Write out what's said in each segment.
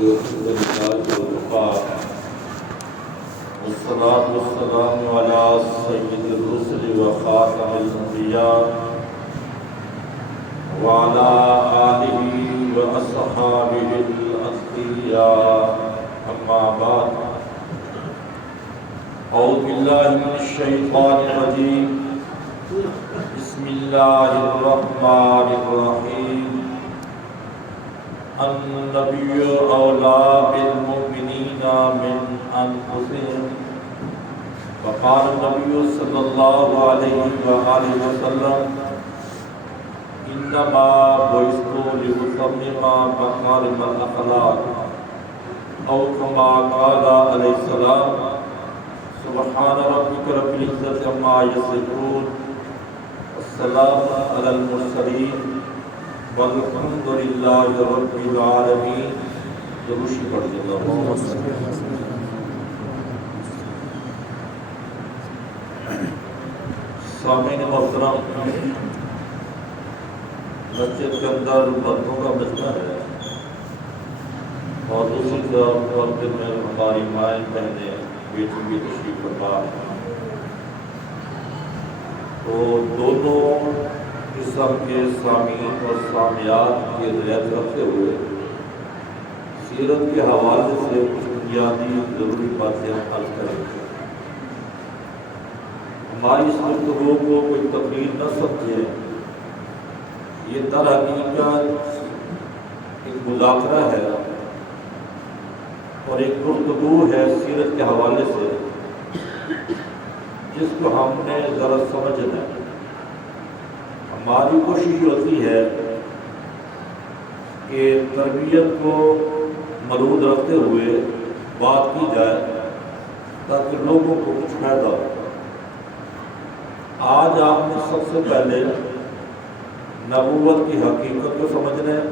والصلاة والسلام على سيد الرسل وخاتم الأنبياء وعلى آله وأصحابه الأتقياء أما بعد أعوذ بالله من الشيطان الرجيم بسم الله الرحمن الرحيم النبي أولى بالمؤمنين من أنفسهم وقال النبي صلى الله عليه وآله وسلم إنما بعثت لأتمم مكارم الأخلاق أو كما قال عليه السلام سبحان ربك رب العزة عما يصفون والسلام على المرسلين والحمد لله رب العالمين. درود پڑھیے اللهم صل سامعین محترم، مسجد کے اندر مردوں کا مجمع ہے اور دوسری طرف پردے میں ہماری مائیں بہنیں بیٹی بھی تشریف فرما ہے، تو دونوں قسم کے سامعین اور سامعات کی رعایت رکھتے ہوئے سیرت کے حوالے سے کچھ بنیادی ضروری باتیں حل کریں گے۔ ہماری اس گفتگو کو کوئی تقریر نہ سمجھیں، یہ در حقیقت ایک مذاکرہ ہے اور ایک گفتگو ہے سیرت کے حوالے سے، جس کو ہم نے ذرا سمجھنا ہے۔ ہماری کوشش ہوتی ہے کہ تربیت کو مربوط رکھتے ہوئے بات کی جائے تاکہ لوگوں کو کچھ فائدہ ہو۔ آج آپ نے سب سے پہلے نبوت کی حقیقت کو سمجھنا ہے،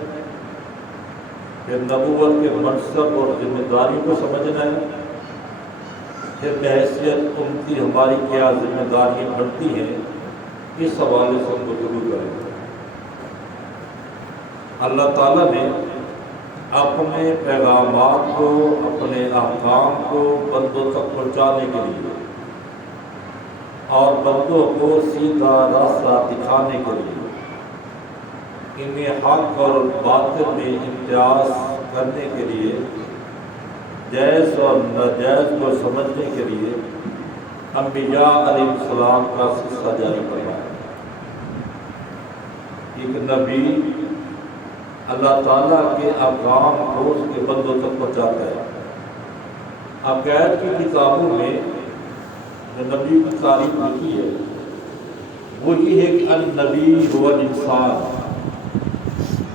پھر نبوت کے منصب اور ذمہ داری کو سمجھنا ہے، پھر بحیثیت امتی ہماری کیا ذمہ داریاں بنتی ہیں، اس حوالے سے ہم گفتگو کریں گے۔ اللہ تعالیٰ نے اپنے پیغامات کو، اپنے احکام کو بندوں تک پہنچانے کے لیے اور بندوں کو سیدھا راستہ دکھانے کے لیے، انہیں حق اور باطل میں امتیاز کرنے کے لیے، جائز اور ناجائز کو سمجھنے کے لیے انبیاء علیہ السلام کا سلسلہ جاری فرمایا۔ ایک نبی اللہ تعالیٰ کے احکام کو اس کے بندوں تک پہنچاتا ہے۔ عقائد کی کتابوں میں جو نبی کی تعریف لکھی ہے وہ یہ ہے کہ النبی هو الانسان،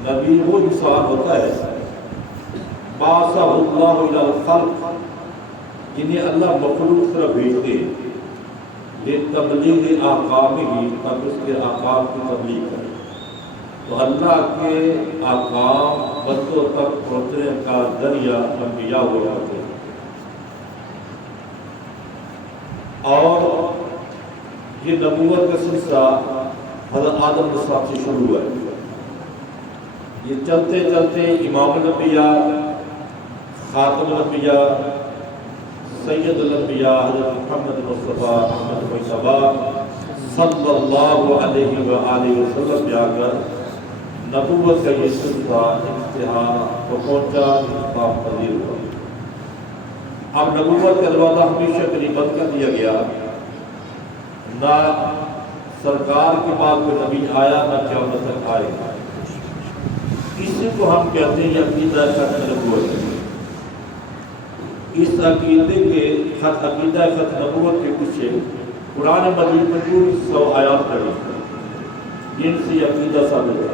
نبی وہ انسان ہوتا ہے بعثہ اللہ الی الخلق، جنہیں اللہ مخلوق کی طرف بھیجتے ہیں لتبلیغ احکامہ، تاکہ اس کے احکام کی تبلیغ کرے۔ تو اللہ کے احکام بندوں تک پہنچنے کا ذریعہ انبیاء ہوا کرتے ہیں، اور یہ نبوت کا سلسلہ حضرت آدم علیہ السلام سے شروع ہوا ہے۔ یہ چلتے چلتے امام الانبیاء، خاتم الانبیاء، سید الانبیاء حضرت محمد مصطفیٰ احمد مجتبیٰ صلی اللہ علیہ وآلہ وسلم جا کر نبوت کا یہ سلسلہ انتہا کو پہنچا، انتہا پذیر ہوا۔ اب نبوت کا دروازہ ہمیشہ کے لیے بند کر دیا گیا، نہ سرکار کے بعد کوئی نبی آیا، نہ قیامت تک آئے گا۔ اسی کو ہم کہتے ہیں عقیدہ ختم نبوت۔ اس عقیدے کے عقیدہ ختم نبوت کے پیچھے قرآن مجید میں 100 آیات کھڑی ہیں، جن سے یہ عقیدہ ثابت ہے۔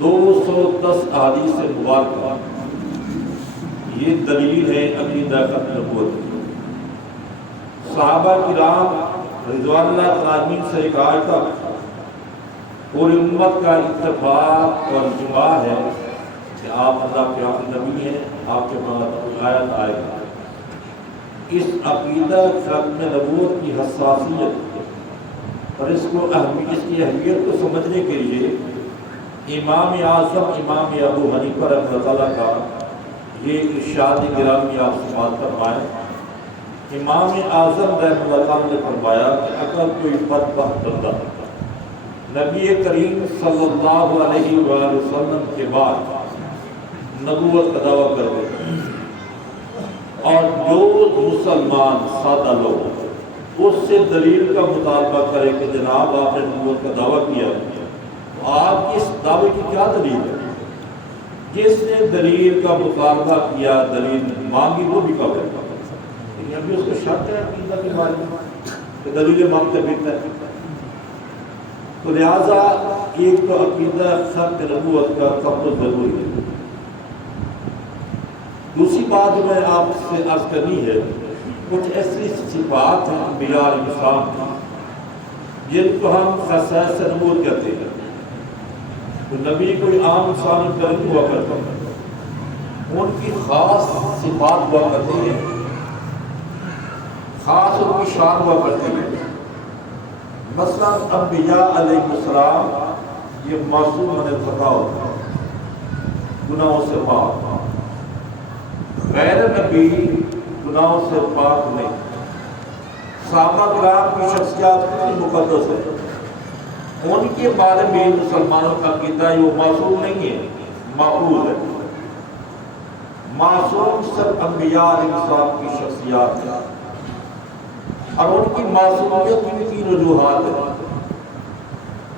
210 احادیث مبارکہ یہ دلیل ہے عقیدہ ختم نبوت کی۔ صحابہ کرام رضوان اللہ تعالیٰ سے ایک آج تک پوری امت کا اتفاق اور اجماع ہے کہ آپ اللہ کے آخری نبی ہیں، آپ کے بعد آیت آئے گا۔ اس عقیدہ ختم نبوت کی حساسیت اور اس کی اہمیت کو سمجھنے کے لیے امام اعظم امام ابو حنیفہ رحمۃ اللہ تعالیٰ کا یہ ارشاد گرامی آپ سماعت فرمائیں۔ امام اعظم رحمۃ اللہ تعالیٰ نے فرمایا کہ اگر کوئی بدبخت بندہ نبی کریم صلی اللہ علیہ وآلہ وسلم کے بعد نبوت کا دعویٰ کر دے اور جو مسلمان سادہ لوگ اس سے دلیل کا مطالبہ کرے کہ جناب آپ نے نبوت کا دعویٰ کیا آپ اس دعوے کی کیا دلیل ہے، جس نے دلیل کا مطالبہ کیا دلیل مانگی وہ بھی قبول ہے، لیکن ابھی اس کو شک ہے عقیدہ کے بارے میں کہ دلیل مانگتے پھرتا ہے۔ تو لہٰذا ایک تو عقیدہ ختم نبوت کا قبول ضروری ہے۔ دوسری بات جو میں آپ سے عرض کرنی ہے، کچھ ایسی صفات ہیں انبیاء علیہ السلام کی جن کو ہم خصائص نبوت کہتے ہیں۔ تو نبی کوئی عام انسان کا نہیں ہوا کرتا، ان کی خاص صفات ہوا کرتی ہیں، خاص ان کی شان ہوا کرتی ہے۔ مثلا انبیاء علیہ السلام یہ معصوم من الخطا ہوتا ہے، گناہوں سے پاک۔ غیر نبی گناہوں سے پاک نہیں۔ صحابہ کرام کی شخصیات کتنی مقدس ہے، ان کے بارے میں مسلمانوں کا عقیدہ ہے وہ معصوم نہیں ہے، محفوظ ہے۔ معصوم صرف انبیاء علیہ السلام کی شخصیات ہے، اور ان کی معصومیت کی تین وجوہات ہیں۔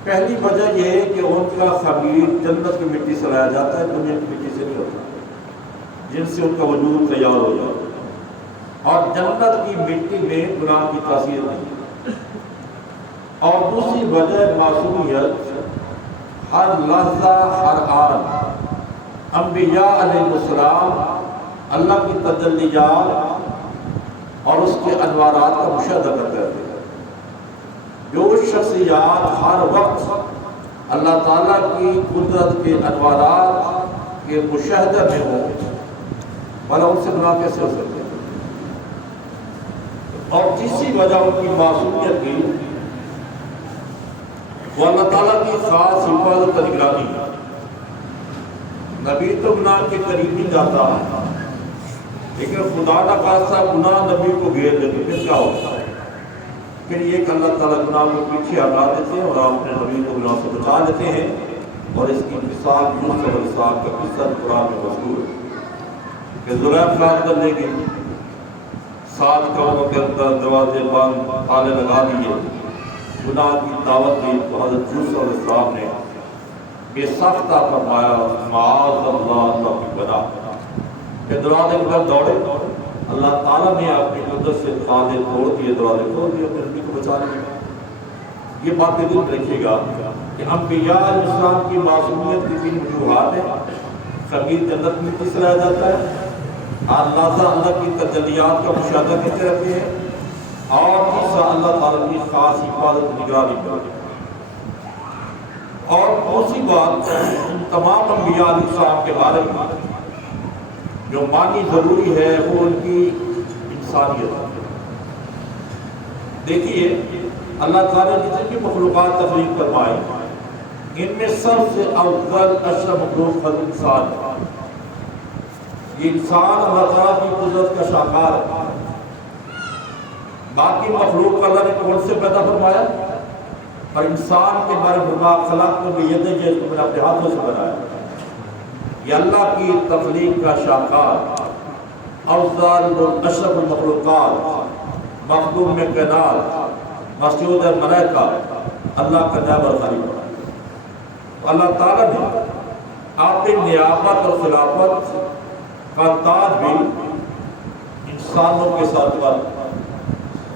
پہلی وجہ یہ ہے کہ ان کا خمیر جنت کی مٹی سے لایا جاتا ہے، دنیا کی مٹی سے نہیں ہوتا، جن سے ان کا وجود تیار ہو جاتا ہے، اور جنت کی مٹی میں گناہ کی تاثیر نہیں۔ اور دوسری وجہ معصومیت، ہر لحظہ ہر آن انبیاء علیہ السلام اللہ کی تجلیات اور اس کے انوارات کا مشاہدہ کرتے ہیں۔ جو شخصیات ہر وقت اللہ تعالیٰ کی قدرت کے انوارات کے مشاہدہ میں ہوں، بھلا ان سے گناہ کیسے ہو سکتے ہیں؟ اور تیسری وجہ ان کی معصومیت کی، وہ اللہ تعالیٰ کی خاص حفاظت اور نگرانی ہے۔ نبی تو گناہ کے قریب نہیں جاتا، لیکن خدا نہ خاصا گناہ نبی کو گھیر لیتے، پھر کیا ہوتا ہے؟ پھر یہ کہ اللہ تعالیٰ گناہ کو پیچھے ہٹا دیتے ہیں اور آپ اپنے نبی کو گناہ سے بچا لیتے ہیں۔ اور اس کی مثال یوسف علیہ السلام کا قصہ قرآن میں مذکور ہے کہ زلیخا کرنے کی 7 قوموں کے اندر دروازے بند، تالے لگا دیے، گناہ کی دعوت دی، تو حضرت یوسف علیہ السلام نے بے سختہ فرمایا معاذ اللہ کی گناہ کہ دروازے پر دوڑے، اللہ تعالیٰ نے اپنی قدرت سے تالے توڑ دیے، دروازے کھول دیے، اپنے نبی کو بچا لیا۔ یہ بات دل میں رکھیے گا کہ انبیاء علیہ السلام کی معصومیت کی 3 وجوہات ہیں۔ خمیر جنت میں کس لایا جاتا ہے، اللہ کی تجلیات کا مشاہدہ کرتے رہتے ہیں، اور تیسرا اللہ تعالیٰ کی خاص حفاظت نگرانی کرتے ہیں۔ اور دوسری بات ان تمام انبیاء علیہ السلام کے بارے میں جو مانی ضروری ہے وہ ان کی انسانیت ہے۔ دیکھیے اللہ تعالیٰ نے جتنی مخلوقات تخلیق فرمائی، ان میں سب سے افضل اشرف مخلوق خلق انسان ہے۔ یہ انسان اللہ تعالیٰ کی قدرت کا شاہکار ہے۔ باقی مخلوق اللہ نے کون سے پیدا فرمایا، اور انسان کے بارے میں خلق کو بھی یہ دیکھیے کو میں نے اپنے ہاتھوں سے بنایا۔ یہ اللہ کی تخلیق کا شاہکار، افضل اشرف المخلوقات، مخدوم میں کائنات، مسجود ملائکہ، اللہ کا نائب اور خلیفہ۔ اللہ تعالیٰ نے اپنی نیابت اور خلافت کا تاج بھی انسانوں کے ساتھ پر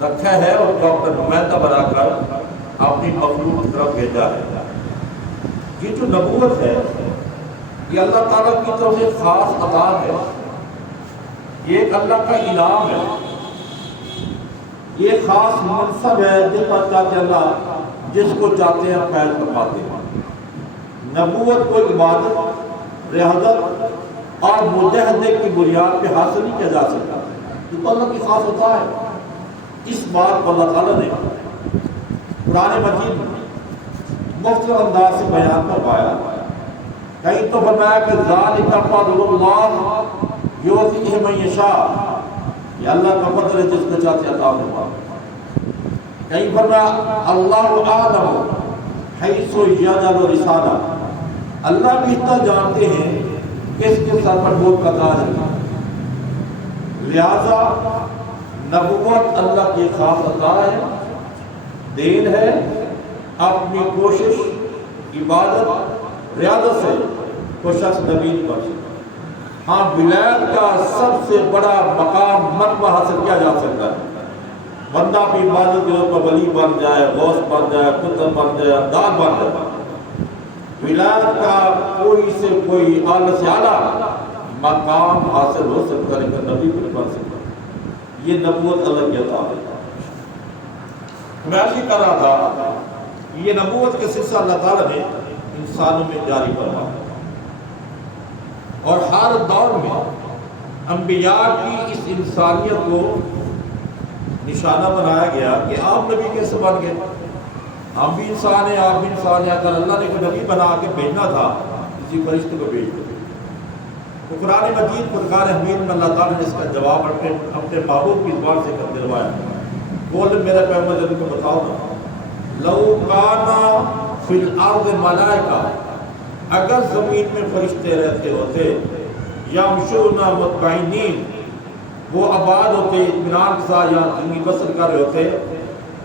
رکھا ہے اور جو اپنا نمائندہ بنا کر اپنی مخلوق کی طرف بھیجا ہے۔ یہ جو نبوت ہے یہ اللہ تعالیٰ کی طرف سے خاص عطا ہے، یہ ایک اللہ کا انعام ہے، یہ خاص منصب ہے جس پر چاہتے اللہ جس کو چاہتے ہیں فیض فرماتے ہیں۔ نبوت کو عبادت، ریاضت اور مجاہدے کی بنیاد پہ حاصل نہیں کیا جا سکتا، یہ تو اللہ کی خاص عطا ہے۔ اس بات کو اللہ تعالیٰ نے قرآن مجید میں مختلف انداز سے بیان فرمایا کہیں تو فرمایا کہ ذالک فضل اللہ یؤتیہ من یشاء، یہ اللہ کا فضل ہے جس کو چاہتے عطا فرماتا۔ کہیں فرمایا اللہ اعلم حیث یجعل رسالہ، اللہ بھی اتنا جانتے ہیں کہ اس کے سر پر وہ کا تاج ہے، لہذا نبوت اللہ کی خاص عطا ہے، دین ہے، اپنی کوشش عبادت ریاضت سے وہ شخص نبی بن سکتا۔ ہاں ولایت کا سب سے بڑا مقام مرتبہ حاصل کیا جا سکتا ہے، بندہ اپنی عبادت کے طور پر ولی بن جائے، غوث بن جائے، قطب بن جائے، ابدال بن جائے، ولایت کا کوئی سے کوئی اعلیٰ سے اعلیٰ مقام حاصل ہو سکتا ہے لیکن نبی کو نہیں بن سکتا۔ یہ نبوت اللہ کی عطا ہے۔ میں عرض کر رہا تھا یہ نبوت کے سلسلہ اللہ تعالیٰ نے انسانوں میں جاری فرمایا اور ہر دور میں انبیاء کی اس انسانیت کو نشانہ بنایا گیا کہ آپ نبی کیسے بن گئے، ہم بھی انسان ہیں، آپ بھی انسان ہیں۔ اگر اللہ نے کوئی نبی بنا کے بھیجنا تھا کسی فرشتے کو بھیج دو۔ تو قرآن مجید فرقان حمید میں اللہ تعالیٰ نے اس کا جواب اپنے محبوب کی زبان سے کر دلوایا۔ بول میرے پیغمبر نبی کو بتاؤ نا، لو کانا فی الارض ملائکہ، اگر زمین میں فرشتے رہتے ہوتے، یمشون مطمئنین، وہ آباد ہوتے، اطمینان کے ساتھ یہاں زمین بسر کر رہے ہوتے،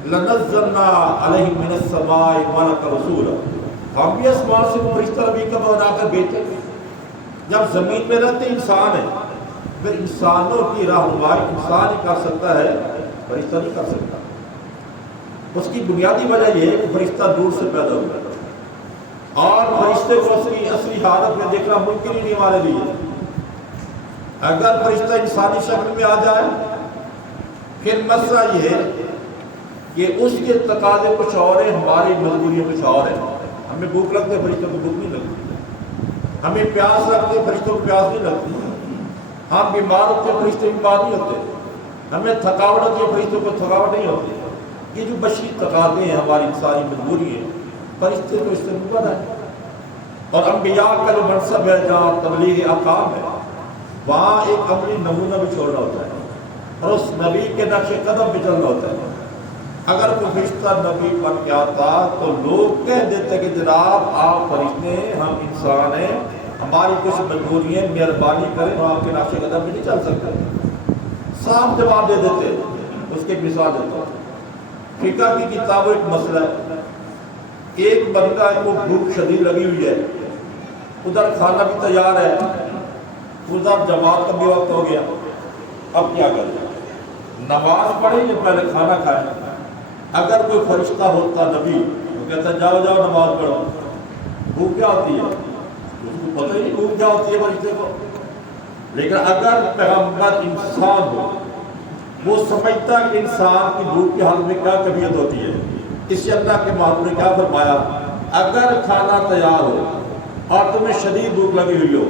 لنزلنا علیہم من السماء ملک رسولا، ہم بھی آسمان سے فرشتہ نبی کا بنا کر بھیجتے۔ جب زمین پہ رہتے انسان ہے، پھر انسانوں کی رہنمائی انسان ہی کر سکتا ہے، فرشتہ نہیں کر سکتا۔ اس کی بنیادی وجہ یہ ہے کہ فرشتہ دور سے پیدا ہوا اور فرشتے کو اس کی اصلی حالت میں دیکھنا ممکن ہی نہیں ہمارے لیے۔ اگر فرشتہ انسانی شکل میں آ جائے پھر مسئلہ یہ ہے کہ اس کے تقاضے کچھ اور ہیں، ہماری مجبوریاں کچھ اور ہیں۔ ہمیں بھوک لگتی ہے، فرشتوں کو بھوک نہیں لگتی، ہمیں پیاس لگتی ہے، فرشتوں کو پیاس نہیں لگتی، ہم بیمار ہوتے ہیں، فرشتے بیمار نہیں ہوتے، ہمیں تھکاوٹ ہوتی ہے، فرشتوں کو تھکاوٹ نہیں ہوتی۔ یہ جو بشری تقاضے ہیں، ہماری انسانی مجبوری ہے، فرشتے کو اس سے مبر ہے۔ اور انبیاء کا جو منصب ہے جہاں تبلیغ احکام ہے، وہاں ایک عملی نمونہ بھی چھوڑنا ہوتا ہے اور اس نبی کے نقش قدم پہ چلنا ہوتا ہے۔ اگر کوئی فرشتہ نبی بن کے آتا تو لوگ کہہ دیتے کہ جناب آپ فرشتے ہیں، ہم انسان ہیں، ہماری کچھ مجبوری ہے، مہربانی کریں، ہم آپ کے نقش قدم پہ نہیں چل سکتے۔ صاف جواب دے دیتے۔ اس کی مثال دیتا ہوں، فقہ کی کتابوں ایک مسئلہ ہے، ایک بندہ کو بھوک شدید لگی ہوئی ہے، ادھر کھانا بھی تیار ہے، ادھر جماعت کا بھی وقت ہو گیا، اب کیا کریں؟ نماز پڑھیں یا پہلے کھانا کھائیں؟ اگر کوئی فرشتہ ہوتا نبی وہ کہتا ہے جاؤ جاؤ نماز پڑھو، بھوک کیا ہوتی ہے؟ اس کو پتہ ہی نہیں بھوک کیا ہوتی ہے فرشتے کو۔ لیکن اگر پیغمبر انسان ہو، وہ سمجھتا کہ انسان کی بھوک کی حالت میں کیا کیفیت ہوتی ہے۔ اس سے اللہ کے محبوب نے کیا فرمایا، اگر کھانا تیار ہو اور تمہیں شدید بھوک لگی ہوئی ہو،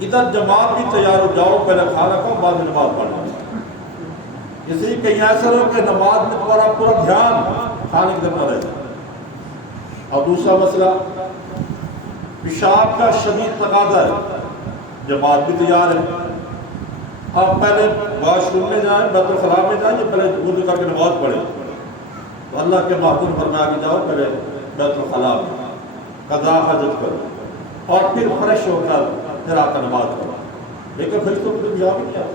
ادھر جماعت بھی تیار ہو، جاؤ پہلے کھانا کھاؤ بعد میں نماز پڑھنا۔ اس لیے کہیں ایسا ہو کہ نماز میں تمہارا پورا دھیان کھانے کی طرف رہتا ہے۔ اور دوسرا مسئلہ، پیشاب کا شدید تقاضا ہے، جماعت بھی تیار ہے، آپ پہلے واش روم میں جائیں، بیت الخلاء میں جائیں، یا پہلے وضو کر کے نماز پڑھیں؟ تو اللہ کے محبوب فرمایا کہ جاؤ پہلے بیت الخلاء میں قضاء حاجت کرو اور پھر فریش ہو کر پھر آ کر نماز پڑھو۔ لیکن فرشتوں کو تو جواب نہیں آتا۔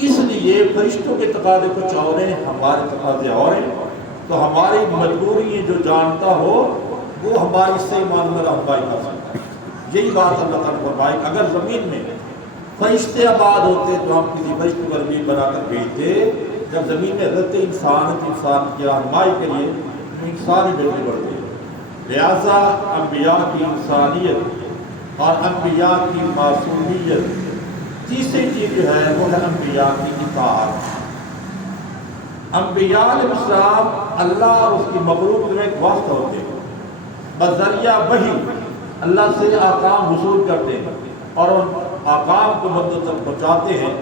اس لیے فرشتوں کے تقاضے کچھ اور ہیں، ہمارے تقاضے اور ہیں، تو ہماری مجبوری جو جانتا ہو وہ ہماری صحیح معنوں میں رہنمائی کر سکتا ہے۔ یہی بات اللہ تعالیٰ نے فرمائی، اگر زمین میں فرشتے آباد ہوتے تو ہم کسی فرشتے کو نبی بنا کر بھیجتے۔ جب زمین میں رہتے انسان کی رہنمائی کے لیے انسان ہی بہتری بڑھتے ہیں۔ لہٰذا انبیاء کی انسانیت اور انبیاء کی معصومیت، تیسری چیز جو ہے وہ ہے انبیاء کی اطاعت۔ انبیاء علیہ السلام اللہ اور اس کی مخلوق میں ایک واسطہ ہوتے ہیں، بذریعہ وحی اللہ سے احکام وصول کرتے ہیں اور ان احکام کو بندوں تک پہنچاتے ہیں۔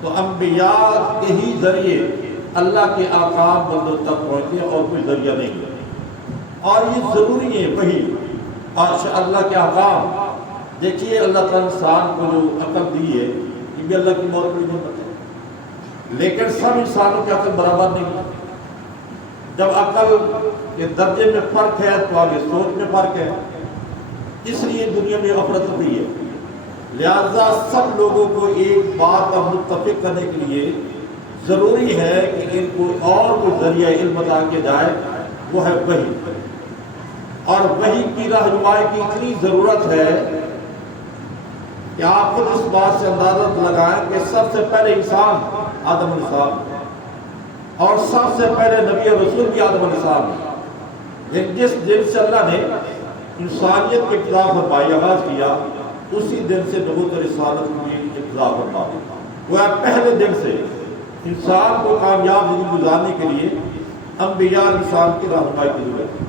تو انبیاء کے ہی ذریعے اللہ کے احکام بندوں تک پہنچتے ہیں اور کوئی ذریعہ نہیں ہے۔ اور یہ ضروری ہے وحی اور اللہ کے احکام دیکھیے اللہ تعالیٰ انسان کو جو عقل دی ہے یہ بھی اللہ کی بہت بڑی نعمت ہے، لیکن سب انسانوں کی عقل برابر نہیں ہے۔ جب عقل کے درجے میں فرق ہے تو آگے سوچ میں فرق ہے، اس لیے دنیا میں افراتفری ہے۔ لہذا سب لوگوں کو ایک بات کا متفق کرنے کے لیے ضروری ہے کہ ان کو اور کوئی ذریعہ علم عطا کیا جائے، وہ ہے وحی۔ اور وحی کی رہنمائی کی اتنی ضرورت ہے کہ آپ خود اس بات سے اندازہ لگائیں کہ سب سے پہلے انسان آدم علیہ السلام اور سب سے پہلے نبی اور رسول بھی آدم علیہ السلام ہے، لیکن جس دن سے اللہ نے انسانیت کی ابتدا فرمائی، آغاز کیا، اسی دن سے نبوت اور رسالت کی ابتدا فرمائی۔ وہ پہلے دن سے انسان کو کامیاب زندگی گزارنے کے لیے انبیاء علیہ السلام کی رہنمائی کی ضرورت ہے۔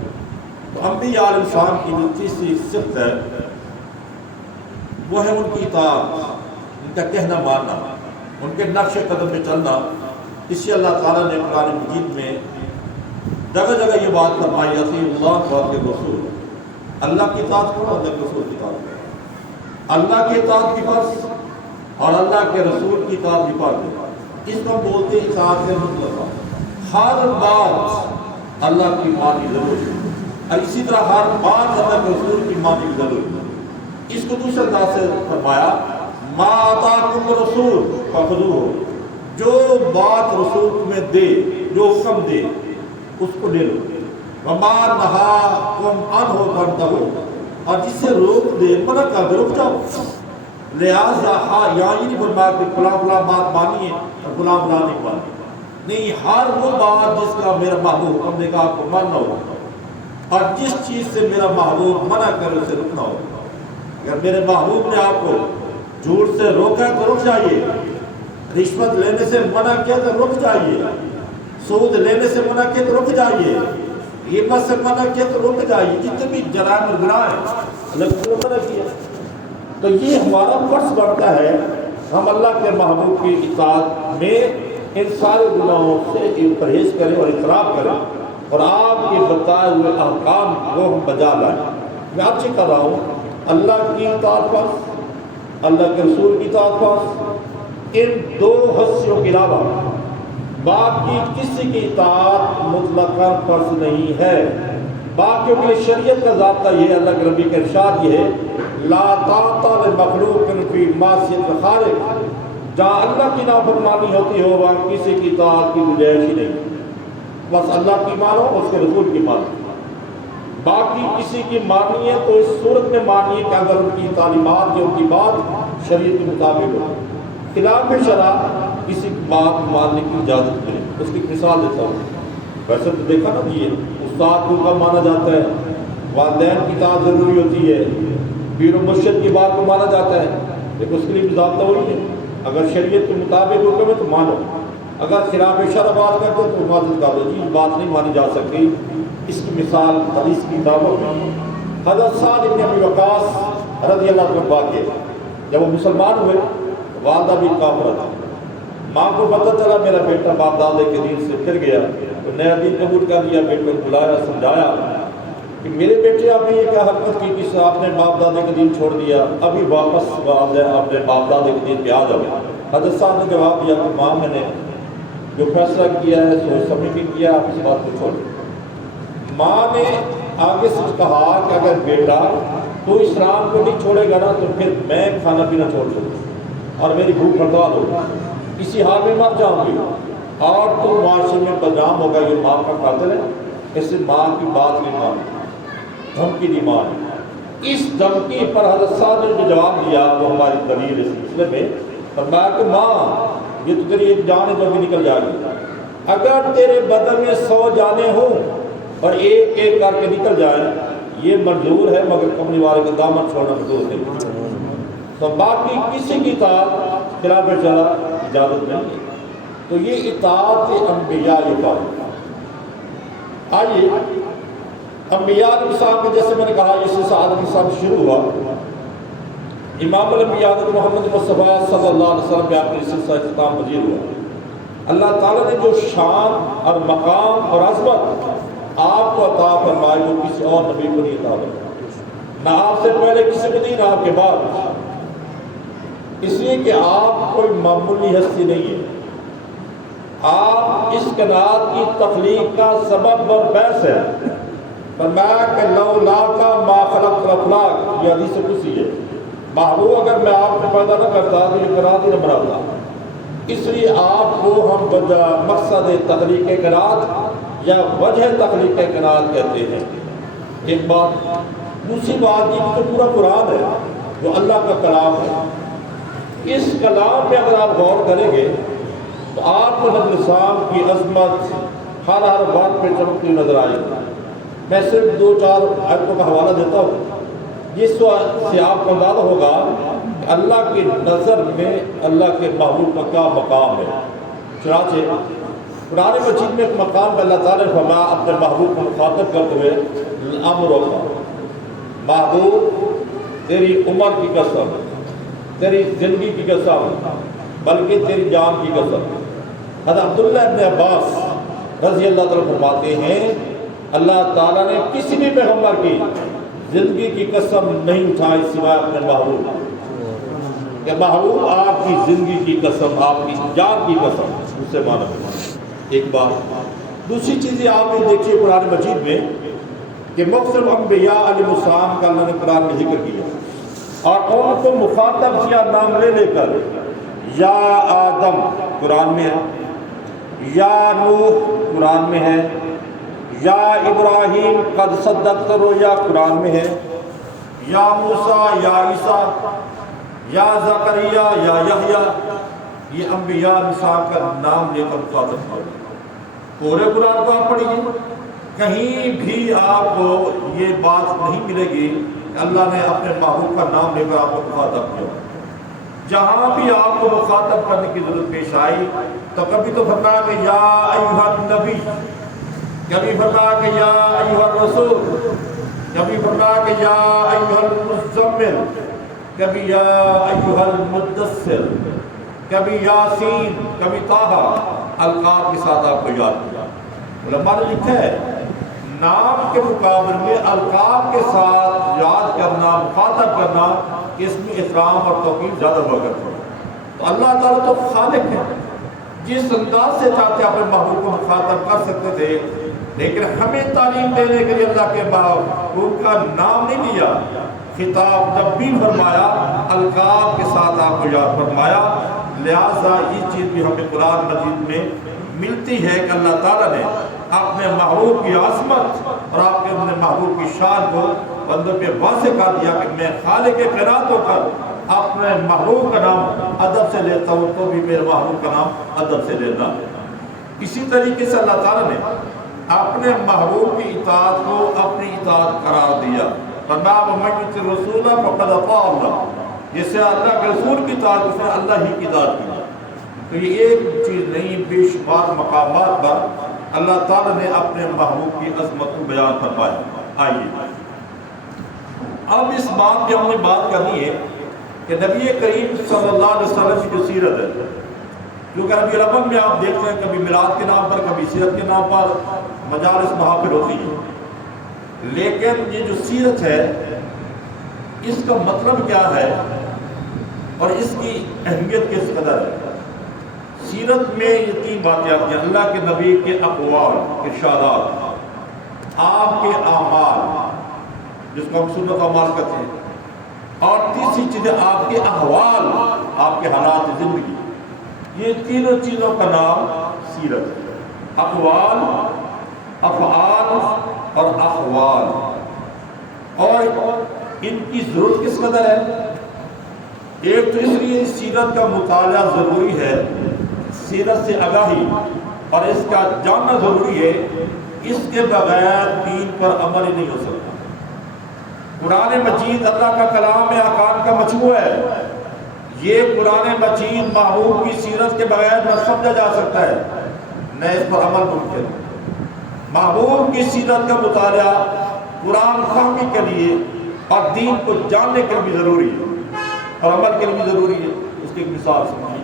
تو انبیاء علیہ السلام کی جو تیسری صفت ہے وہ ہے ان کی اطاعت، ان کا کہنا ماننا، ان کے نقش قدم میں چلنا۔ اسی اللہ تعالیٰ نے قرآن مجید میں جگہ جگہ یہ بات فرمائی، اطیعوا اللہ و اطیعوا الرسول، اللہ کی اطاعت کرو، اللہ کے رسول کی اطاعت کرو۔ اللہ کی اطاعت کی فرض اور اللہ کے رسول کی اطاعت کی فرض، اس کو بولتے ہیں اطاعت مطلقہ۔ ہر بات اللہ کی مانی ضرور ہے، اور اسی طرح ہر بات اللہ کے رسول کی مانی ضرور ہے۔ اس کو دوسرے انداز سے فرمایا، ما آتاکم الرسول فخذوہ، جو بات رسول تمہیں دے، جو حکم دے اس کو لے لو، وما نہاکم عنہ فانتہوا، اور جس سے روک دے منع کر دے رک جاؤ۔ لہٰذا یہاں یہ نہیں فرمایا کہ فلاں فلاں بات مانی ہے اور فلاں فلاں نہیں مانی، نہیں، ہر وہ بات جس کا میرا محبوب حکم دے گا آپ کو ماننا ہوگا، اور جس چیز سے میرا محبوب منع کرے اسے رکنا ہوگا۔ اگر میرے محبوب نے آپ کو جھوٹ سے روکا تو رک جائیے، رشوت لینے سے منع کیا تو رک جائیے، سود لینے سے منع کیا تو رک جائیے، غیبت سے منع کیا تو رک جائیے، جتنے بھی جرائم اور گناہ ہیں اللہ کو منع کیا۔ تو یہ ہمارا فرض بنتا ہے، ہم اللہ کے محبوب کی اطاعت میں ان سارے گناہوں سے پرہیز کریں اور اقرار کریں، اور آپ کے بتائے ہوئے احکام کو ہم بجا لائیں۔ میں آپ سے کہہ رہا ہوں، اللہ کی اطاعت فرض، اللہ کے رسول کی اطاعت فرض، ان دو حصوں کے علاوہ باقی کسی کی اطاعت مطلقاً فرض نہیں ہے۔ باقیوں کے لیے شریعت کا ضابطہ یہ ہے، اللہ کے نبی کا ارشاد یہ ہے، لا طاعۃ لمخلوق فی معصیۃ الخالق، جہاں اللہ کی نافرمانی ہوتی ہو وہاں کسی کی اطاعت کی گنجائش ہی نہیں، بس اللہ کی مانو، اس کے رسول کی مانو۔ باقی کسی کی ماننی ہے تو اس صورت میں مانیے کہ اگر ان کی تعلیمات یا ان کی بات شریعت کے مطابق ہو، خلاف شرع کسی کی بات ماننے کی اجازت ملے۔ اس کی مثال دیتا ہوں، ویسے تو دیکھا نا یہ استاد کو کب مانا جاتا ہے، والدین کی اطاعت ضروری ہوتی ہے، پیر و مرشد کی بات کو مانا جاتا ہے، لیکن اس کے لیے بھی ضابطہ وہی ہے، اگر شریعت کے مطابق حکم ہے تو مانو، اگر خلاف شرع بات کرتے تو معذرت کر دو، جی بات نہیں مانی جا سکتی۔ اس کی مثال حدیث کی کتابوں میں حضرت سعد بن ابی وقاص رضی اللہ عنہ واقع، جب وہ مسلمان ہوئے والدہ بھی کافرہ تھی، ماں کو پتہ چلا میرا بیٹا باپ دادے کے دین سے پھر گیا، تو نیا دین قبول کر لیا، بیٹے کو بلایا، سمجھایا کہ میرے بیٹے آپ نے یہ کیا حرکت کی کہ آپ نے باپ دادے کا دین چھوڑ دیا، ابھی واپس اپنے باپ دادے کے دین پہ آ جاؤ۔ حضرت صاحب نے جواب دیا کہ ماں میں نے جو فیصلہ کیا ہے سوچ سمجھ کے کیا، آپ اس بات کو چھوڑ۔ ماں نے آگے سے کہا کہ اگر بیٹا تو اسلام کو نہیں چھوڑے گا نا تو پھر میں کھانا پینا چھوڑ دوں اور میری بھوک ہڑتال ہوگی، اسی حال میں مر جاؤں گی اور تو معاشرے میں بدنام ہوگا، یہ ماں کا قاتل ہے، اس سے ماں کی بات نہیں مانی، دھمکی نہیں مانی۔ اس دھمکی پر حضرت صاحب نے جو جواب دیا وہ ہماری دلیل اس سلسلے میں فرمایا کہ ماں یہ تو تیری ایک جان ہے جو بھی نکل جائے گی، اگر تیرے بدن میں 100 جانیں ہوں اور ایک ایک کر کے نکل جائے یہ منظور ہے، مگر کملی والے کا دامن چھوڑنا منظور نہیں۔ تو باقی کسی کی اطاعت خلاف شرع اجازت نہیں ہے۔ تو یہ اطاعت انبیاء اطاعت۔ آئیے انبیاء علیہ السلام کے جیسے میں نے کہا اس سے آدم السلام شروع ہوا، امام الانبیاء محمد مصطفیٰ صلی اللہ علیہ وسلم پہ آپ نے سلسلہ اختتام پذیر ہوا۔ اللہ تعالیٰ نے جو شان اور مقام اور عظمت آپ کو عطا فرمائی وہ کسی اور نبی کو نہیں عطا فرمائی، نہ آپ سے پہلے کسی کو دی نہ آپ کے بعد، اس لیے کہ آپ کوئی معمولی ہستی نہیں ہے، آپ اس کائنات کی تخلیق کا سبب اور باعث ہے۔ فرمایا کہ لولا کا ما خلقت الافلاک، یہ حدیث قدسی ہے، محبوب اگر میں آپ کو پیدا نہ کرتا تو یہ کائنات ہی نہ بناتا، اس لیے آپ کو ہم مقصد تخلیق کائنات یا وجہ تخلیق کائنات کہتے ہیں۔ ایک بات، دوسری بات یہ کہ پورا قرآن ہے جو اللہ کا کلام ہے، اس کلام میں اگر آپ غور کریں گے تو آپ کو نبی الاسلام کی عظمت ہر بات پہ چمکتی نظر آئے گی۔ میں صرف 2-4 آیتوں کا حوالہ دیتا ہوں جس سے آپ کو اندازہ ہوگا کہ اللہ کی نظر میں اللہ کے محبوب کا کیا مقام ہے۔ چنانچہ قرآن مجید میں ایک مقام پہ اللہ تعالیٰ نے فرمایا اپنے محبوب کو مخاطب کرتے ہوئے الامر، محبوب تیری عمر کی قسم، تیری زندگی کی قسم، بلکہ تیری جان کی قسم۔ حضرت عبداللہ ابن عباس رضی اللہ تعالیٰ فرماتے ہیں اللہ تعالیٰ نے کسی بھی پیغمبر کی زندگی کی قسم نہیں اٹھائی سوائے اپنے محبوب کہ محبوب آپ کی زندگی کی قسم، آپ کی جان کی قسم، اس سے مانا۔ ایک بات، دوسری چیز آپ یہ دیکھیے قرآن مجید میں کہ مختلف انبیاء علیہ السلام کا اللہ نے قرآن میں ذکر کیا اور ان کو مخاطب کیا نام لے لے کر، یا آدم قرآن میں ہے، یا نوح قرآن میں ہے، یا ابراہیم قد صدقت الرؤیا قرآن میں ہے، یا موسیٰ، یا عیسیٰ، یا زکریا، یا یحییٰ، یہ انبیاء نصاب کا نام لے کر مخاطب کیا۔ پورے قرآن کو آپ پڑھیے، کہیں بھی آپ کو یہ بات نہیں ملے گی کہ اللہ نے اپنے محبوب کا نام لے کر آپ کو مخاطب کیا۔ جہاں بھی آپ کو مخاطب کرنے کی ضرورت پیش آئی تو کبھی تو فرمایا کہ یا ایھا النبی، کبھی فرمایا کہ یا ایھا الرسول، کبھی فرمایا کہ یا ایھا المزمل، کبھی یا ایھا المدثر، کبھی یاسین، کبھی طٰہٰ، القاب کے ساتھ آپ کو یاد کیا۔ علماء نے لکھا ہے نام کے مقابل میں القاب کے ساتھ یاد کرنا، مخاطب کرنا، اس میں احترام اور توقیر زیادہ ہوا کرتا ہے۔ تو اللہ تعالیٰ تو خالق ہے، جس انداز سے چاہتے اپنے محبوب کو مخاطب کر سکتے تھے، لیکن ہمیں تعلیم دینے کے لیے اللہ کے محبوب کا نام نہیں لیا، خطاب جب بھی فرمایا القاب کے ساتھ آپ کو یاد فرمایا۔ لہٰذا یہ چیز بھی ہمیں قرآن مجید میں ملتی ہے کہ اللہ تعالیٰ نے اپنے محبوب کی عظمت اور آپ کے اپنے محبوب کی شان کو بندوں پہ واضح کر دیا کہ میں خالق کائنات ہو کر اپنے محبوب کا نام ادب سے لیتا ہوں تو بھی میرے محبوب کا نام ادب سے لینا ہے۔ اسی طریقے سے اللہ تعالیٰ نے اپنے محبوب کی اطاعت کو اپنی اطاعت قرار دیا، فرمایا وَمَن یُطِعِ الرَّسُولَ فَقَدْ أَطَاعَ اللَّهَ، جسے اللہ کے رسول کی اطاعت اس نے اللہ ہی کی اطاعت کی۔ تو یہ ایک چیز نہیں، بے شمار مقامات پر اللہ تعالیٰ نے اپنے محبوب کی عظمت کو بیان فرمایا۔ آئیے اب اس بات پہ ہم نے بات کرنی ہے کہ نبی کریم صلی اللہ علیہ وسلم کی جو سیرت ہے، کیونکہ ربیع الاول میں آپ دیکھتے ہیں کبھی میلاد کے نام پر، کبھی سیرت کے نام پر مجالس محافل ہوتی ہے، لیکن یہ جو سیرت ہے اس کا مطلب کیا ہے اور اس کی اہمیت کس قدر ہے۔ سیرت میں یہ 3 باتیں آتی ہیں، اللہ کے نبی کے اقوال، ارشادات، آپ کے اعمال جس کو ہم سنت اعمال کہتے ہیں، اور تیسری چیز ہے آپ کے احوال، آپ کے حالات زندگی۔ یہ تینوں چیزوں کا نام سیرت ہے، اقوال، افعال اور احوال۔ اور ان کی ضرورت کس قدر ہے؟ ایک تو اس لیے سیرت کا مطالعہ ضروری ہے، سیرت سے آگاہی اور اس کا جاننا ضروری ہے، اس کے بغیر دین پر عمل ہی نہیں ہو سکتا۔ قرآن مجید اللہ کا کلام ہے، احکام کا مجموعہ ہے، یہ قرآن مجید محبوب کی سیرت کے بغیر نہ سمجھا جا سکتا ہے، نہ اس پر عمل ممکن۔ محبوب کی سیرت کا مطالعہ قرآن فہمی کے لیے اور دین کو جاننے کے لیے بھی ضروری ہے اور عمل کے لیے بھی ضروری ہے۔ اس کی ایک مثال سنائیے،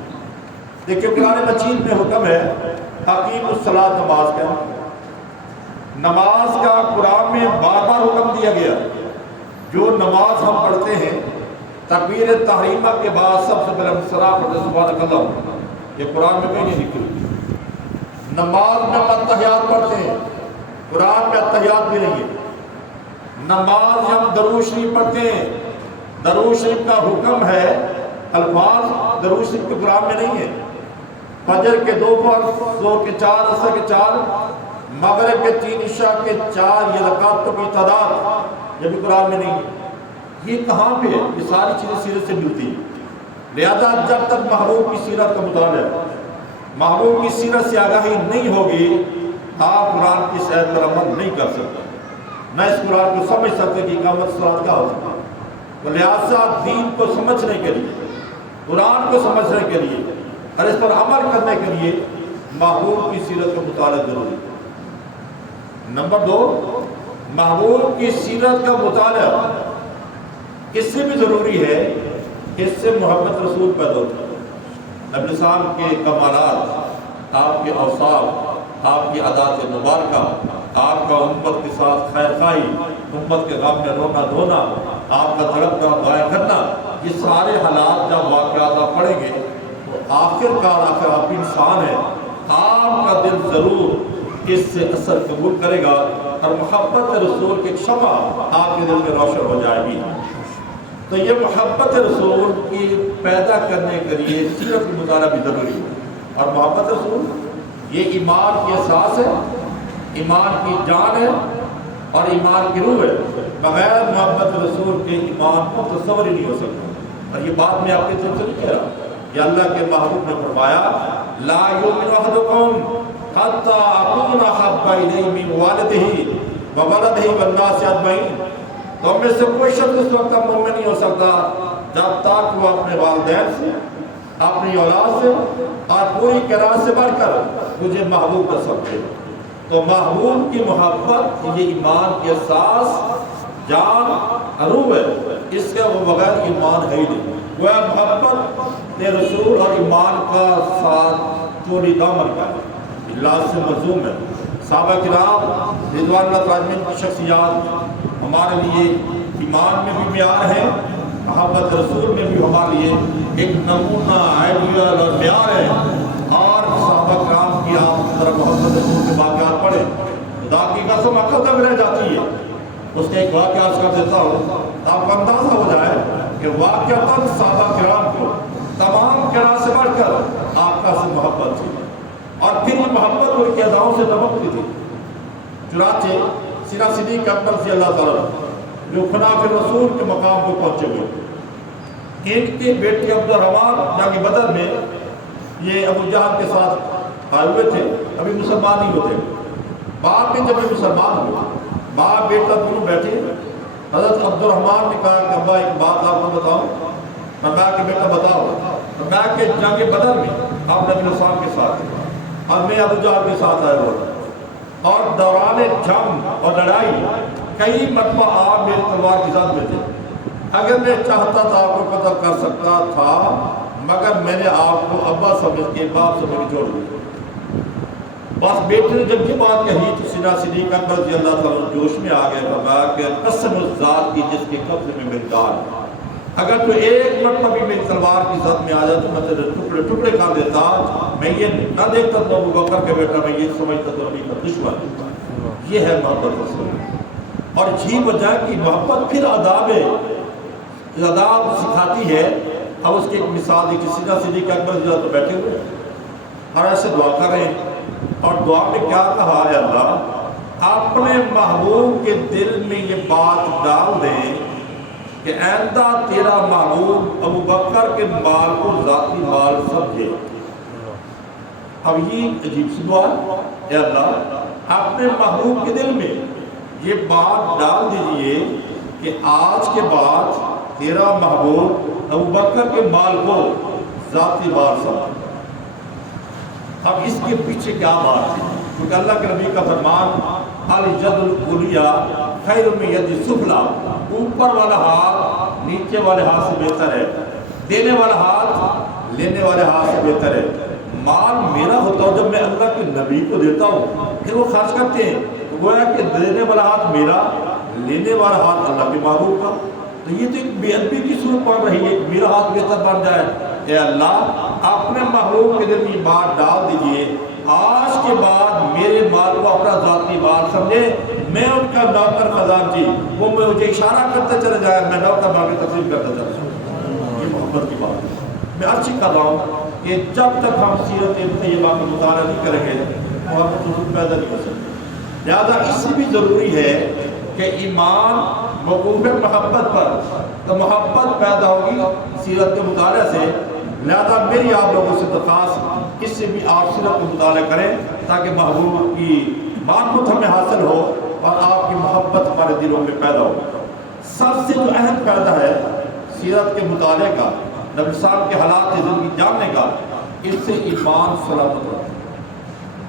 دیکھیے قرآن مجید میں حکم ہے اقیموا الصلاۃ، نماز کا قرآن میں بار بار حکم دیا گیا، جو نماز ہم پڑھتے ہیں تکبیر تحریمہ کے بعد سب سے پہلے ہم صلاۃ پڑھتے ہیں سبحانک اللہم، یہ قرآن میں کہیں نہیں لکھی۔ نماز میں اتحیات پڑھتے ہیں، قرآن میں اتحیات بھی نہیں ہے۔ نماز ہم درود شریف پڑھتے ہیں، درود شریف کا حکم ہے، الفاظ درود شریف کے قرآن میں نہیں ہے۔ فجر کے 2 فرض، ظہر کے 4، عصر کے 4، مغرب کے 3، عشاء کے 4، یہ رکعتوں کی تعداد یہ بھی قرآن میں نہیں ہے۔ یہ کہاں پہ ہے؟ یہ ساری چیزیں سیرت سے ملتی ہیں۔ لہذا جب تک محبوب کی سیرت کا مطالعہ، محبوب کی سیرت سے آگاہی نہیں ہوگی، آپ قرآن کی صحت پر عمل نہیں کر سکتے، نہ اس قرآن کو سمجھ سکتے کہ اقامت صلاۃ کیا ہوتی ہے۔ لہذا دین کو سمجھنے کے لیے، قرآن کو سمجھنے کے لیے اور اس پر عمل کرنے کے لیے محبوب کی سیرت کا مطالعہ ضروری ہے۔ نمبر 2، محبوب کی سیرت کا مطالعہ اس سے بھی ضروری ہے، اس سے محبت رسول پیدا ہوتی ہے۔ نبی السلام کے کمالات، آپ کے اوصاف، آپ کی عادات مبارکہ، آپ کا امت کے ساتھ خیر خواہی، امت کے غم میں رونا دھونا، آپ کا تڑپنا دعائیں کرنا، یہ سارے حالات جب واقعات آپ پڑھیں گے تو آخر آپ انسان ہیں، آپ کا دل ضرور اس سے اثر قبول کرے گا اور محبت رسول کی شمع آپ کے دل میں روشن ہو جائے گی۔ تو یہ محبت رسول کی پیدا کرنے کے لیے سیرت کا مطالعہ بھی ضروری ہے۔ اور محبت رسول یہ ایمان کی اساس ہے، ایمان کی جان ہے اور ایمان کی روح ہے۔ بغیر محبت رسول کے ایمان کو تصور ہی نہیں ہو سکتا۔ اور یہ بات میں آپ کی طرف سے نہیں کہہ رہا، یہ اللہ کے محبوب نے فرمایا لا یؤمن احدکم حتی اکون احب الیہ من والدہ وولدہ والناس اجمعین۔ تو میں سے کوئی شخص اس وقت مومن نہیں ہو سکتا جب تک وہ اپنے والدین سے، اپنی اولاد سے اور پوری قرآن سے بڑھ کر مجھے محبوب کر سکتے۔ تو محبوب کی محبت یہ ایمان کی اساس، جان، روح ہے، اس کے بغیر ایمان ہے ہی نہیں۔ وہ محبت رسول اور ایمان کا ساتھ چوری دامن کا اللہ سے ملزوم ہے۔ صحابہ کرام رضوان اللہ تعالیٰ کی شخصیات ہمارے لیے ایمان میں بھی معیار ہے، محبت رسول میں بھی ہمارے لیے ایک نمونہ، آئیڈیل اور معیار ہے۔ اور صحابہ کرام کی آپ ذرا محبت رسول کے واقعات پڑھیں، خدا کی قسم عقل تک رہ جاتی ہے۔ اس کے ایک واقعہ عرض کر دیتا ہوں، آپ کو اندازہ ہو جائے کہ واقعتاً صحابہ کرام کو تمام قرآن سے بڑھ کر آقا سے محبت تھی، اور پھر یہ محبت ان کی اداؤں سے دمکتی تھی۔ چنانچہ سینا صدیق اکبر رضی اللہ تعالیٰ جو خناف رسول کے مقام کو پہنچے ہوئے، ان کے بیٹے عبدالرحمن جنگ بدر میں یہ ابو جہل کے ساتھ آئے ہوئے تھے، ابھی مسلمان نہیں ہوتے۔ بعد میں جب یہ مسلمان ہوئے، باپ بیٹا دونوں بیٹھے، حضرت عبدالرحمن نے کہا کہ ابا ایک بات آپ کو بتاؤں۔ فرمایا کہ بیٹا بتاؤ۔ فرمایا کہ جنگ بدر میں آپ نبی السلام کے ساتھ تھے اور میں ابو جہل کے ساتھ آیا ہوا تھا، اور دوران جنگ اور لڑائی کئی مرتبہ آپ میری تلوار کے ساتھ میں تھے۔ اگر میں چاہتا تھا آپ کو قتل کر سکتا تھا، مگر میں نے آپ کو ابا سمجھ کے باپ سمجھ کے چھوڑ دیا۔ بس بیٹے نے جب یہ بات کہی تو سینا صدیق اکبر رضی اللہ تعالیٰ جوش میں آ گئے، فرمایا کہ قسم اس ذات کی جس کے قبضے میں میری جان ہے، اگر تو ایک مرتبہ بھی میری تلوار کی زد میں آ جائے تو میں تیرے ٹکڑے ٹکڑے کر دیتا۔ میں یہ نہ دیکھتا تو ابو بکر کے بیٹا، میں یہ سمجھتا تو نبی کا دشمن۔ یہ ہے محبت رسول، اور یہی وجہ کی محبت پھر آداب سکھاتی ہے۔ اب اس کی ایک مثال ہے کہ سینا صدیق اکبر رضی اللہ تو بیٹھے ہوئے اور ایسے دعا کر رہے ہیں، اور دعا میں کیا کہا ہے اللہ اپنے محبوب کے دل میں یہ بات ڈال دیں کہ آئندہ تیرا محبوب ابو بکر کے مال کو ذاتی مال سمجھے۔ اب یہ عجیب سی دعا ہے، اے اللہ اپنے محبوب کے دل میں یہ بات ڈال دیجئے کہ آج کے بعد تیرا محبوب ابو بکر کے مال کو ذاتی مال سمجھے۔ اب اس کے پیچھے کیا بات ہے؟ کیونکہ اللہ کے نبی کا فرمان الجد العلیٰ خیر من ید السفلیٰ، اوپر والا ہاتھ نیچے والے ہاتھ سے بہتر ہے، دینے والا ہاتھ لینے والے ہاتھ سے بہتر ہے۔ مال میرا ہوتا ہوں جب میں اللہ کے نبی کو دیتا ہوں، پھر وہ خرچ کرتے ہیں، گویا کہ دینے والا ہاتھ میرا، لینے والا ہاتھ اللہ کے محبوب کا. تو یہ تو ایک بے ادبی کی صورت بن رہی ہے. میرا ہاتھ بہتر بن جائے. اے اللہ اپنے محبوب کے دل میں بات ڈال دیجئے, آج کے بعد میرے مال کو اپنا ذاتی مال سمجھے, میں ان کا نوکر خزانچی, وہ مجھے اشارہ کرتے چلے جائے, میں نوکر باقی تقسیم کرتا چلا جاؤں. یہ محبت کی بات ہے. میں عرض کر رہا ہوں کہ جب تک ہم سیرت طیبہ کا مطالعہ نہیں کریں گے محبت حضور پیدا نہیں ہو سکتی. لہٰذا اس سے بھی ضروری ہے کہ ایمان موقوف محبت پر, تو محبت پیدا ہوگی سیرت کے مطالعے سے. لہذا میری آپ لوگوں سے درخواست, اس سے بھی آپ سیرت کا مطالعہ کریں تاکہ محبوب کی معرفت ہمیں حاصل ہو اور آپ کی محبت ہمارے دلوں میں پیدا ہو. سب سے جو اہم فائدہ ہے سیرت کے مطالعے کا, نبی صاحب کے حالات زندگی جاننے کا, اس سے ایمان سلامت ہوتا ہے.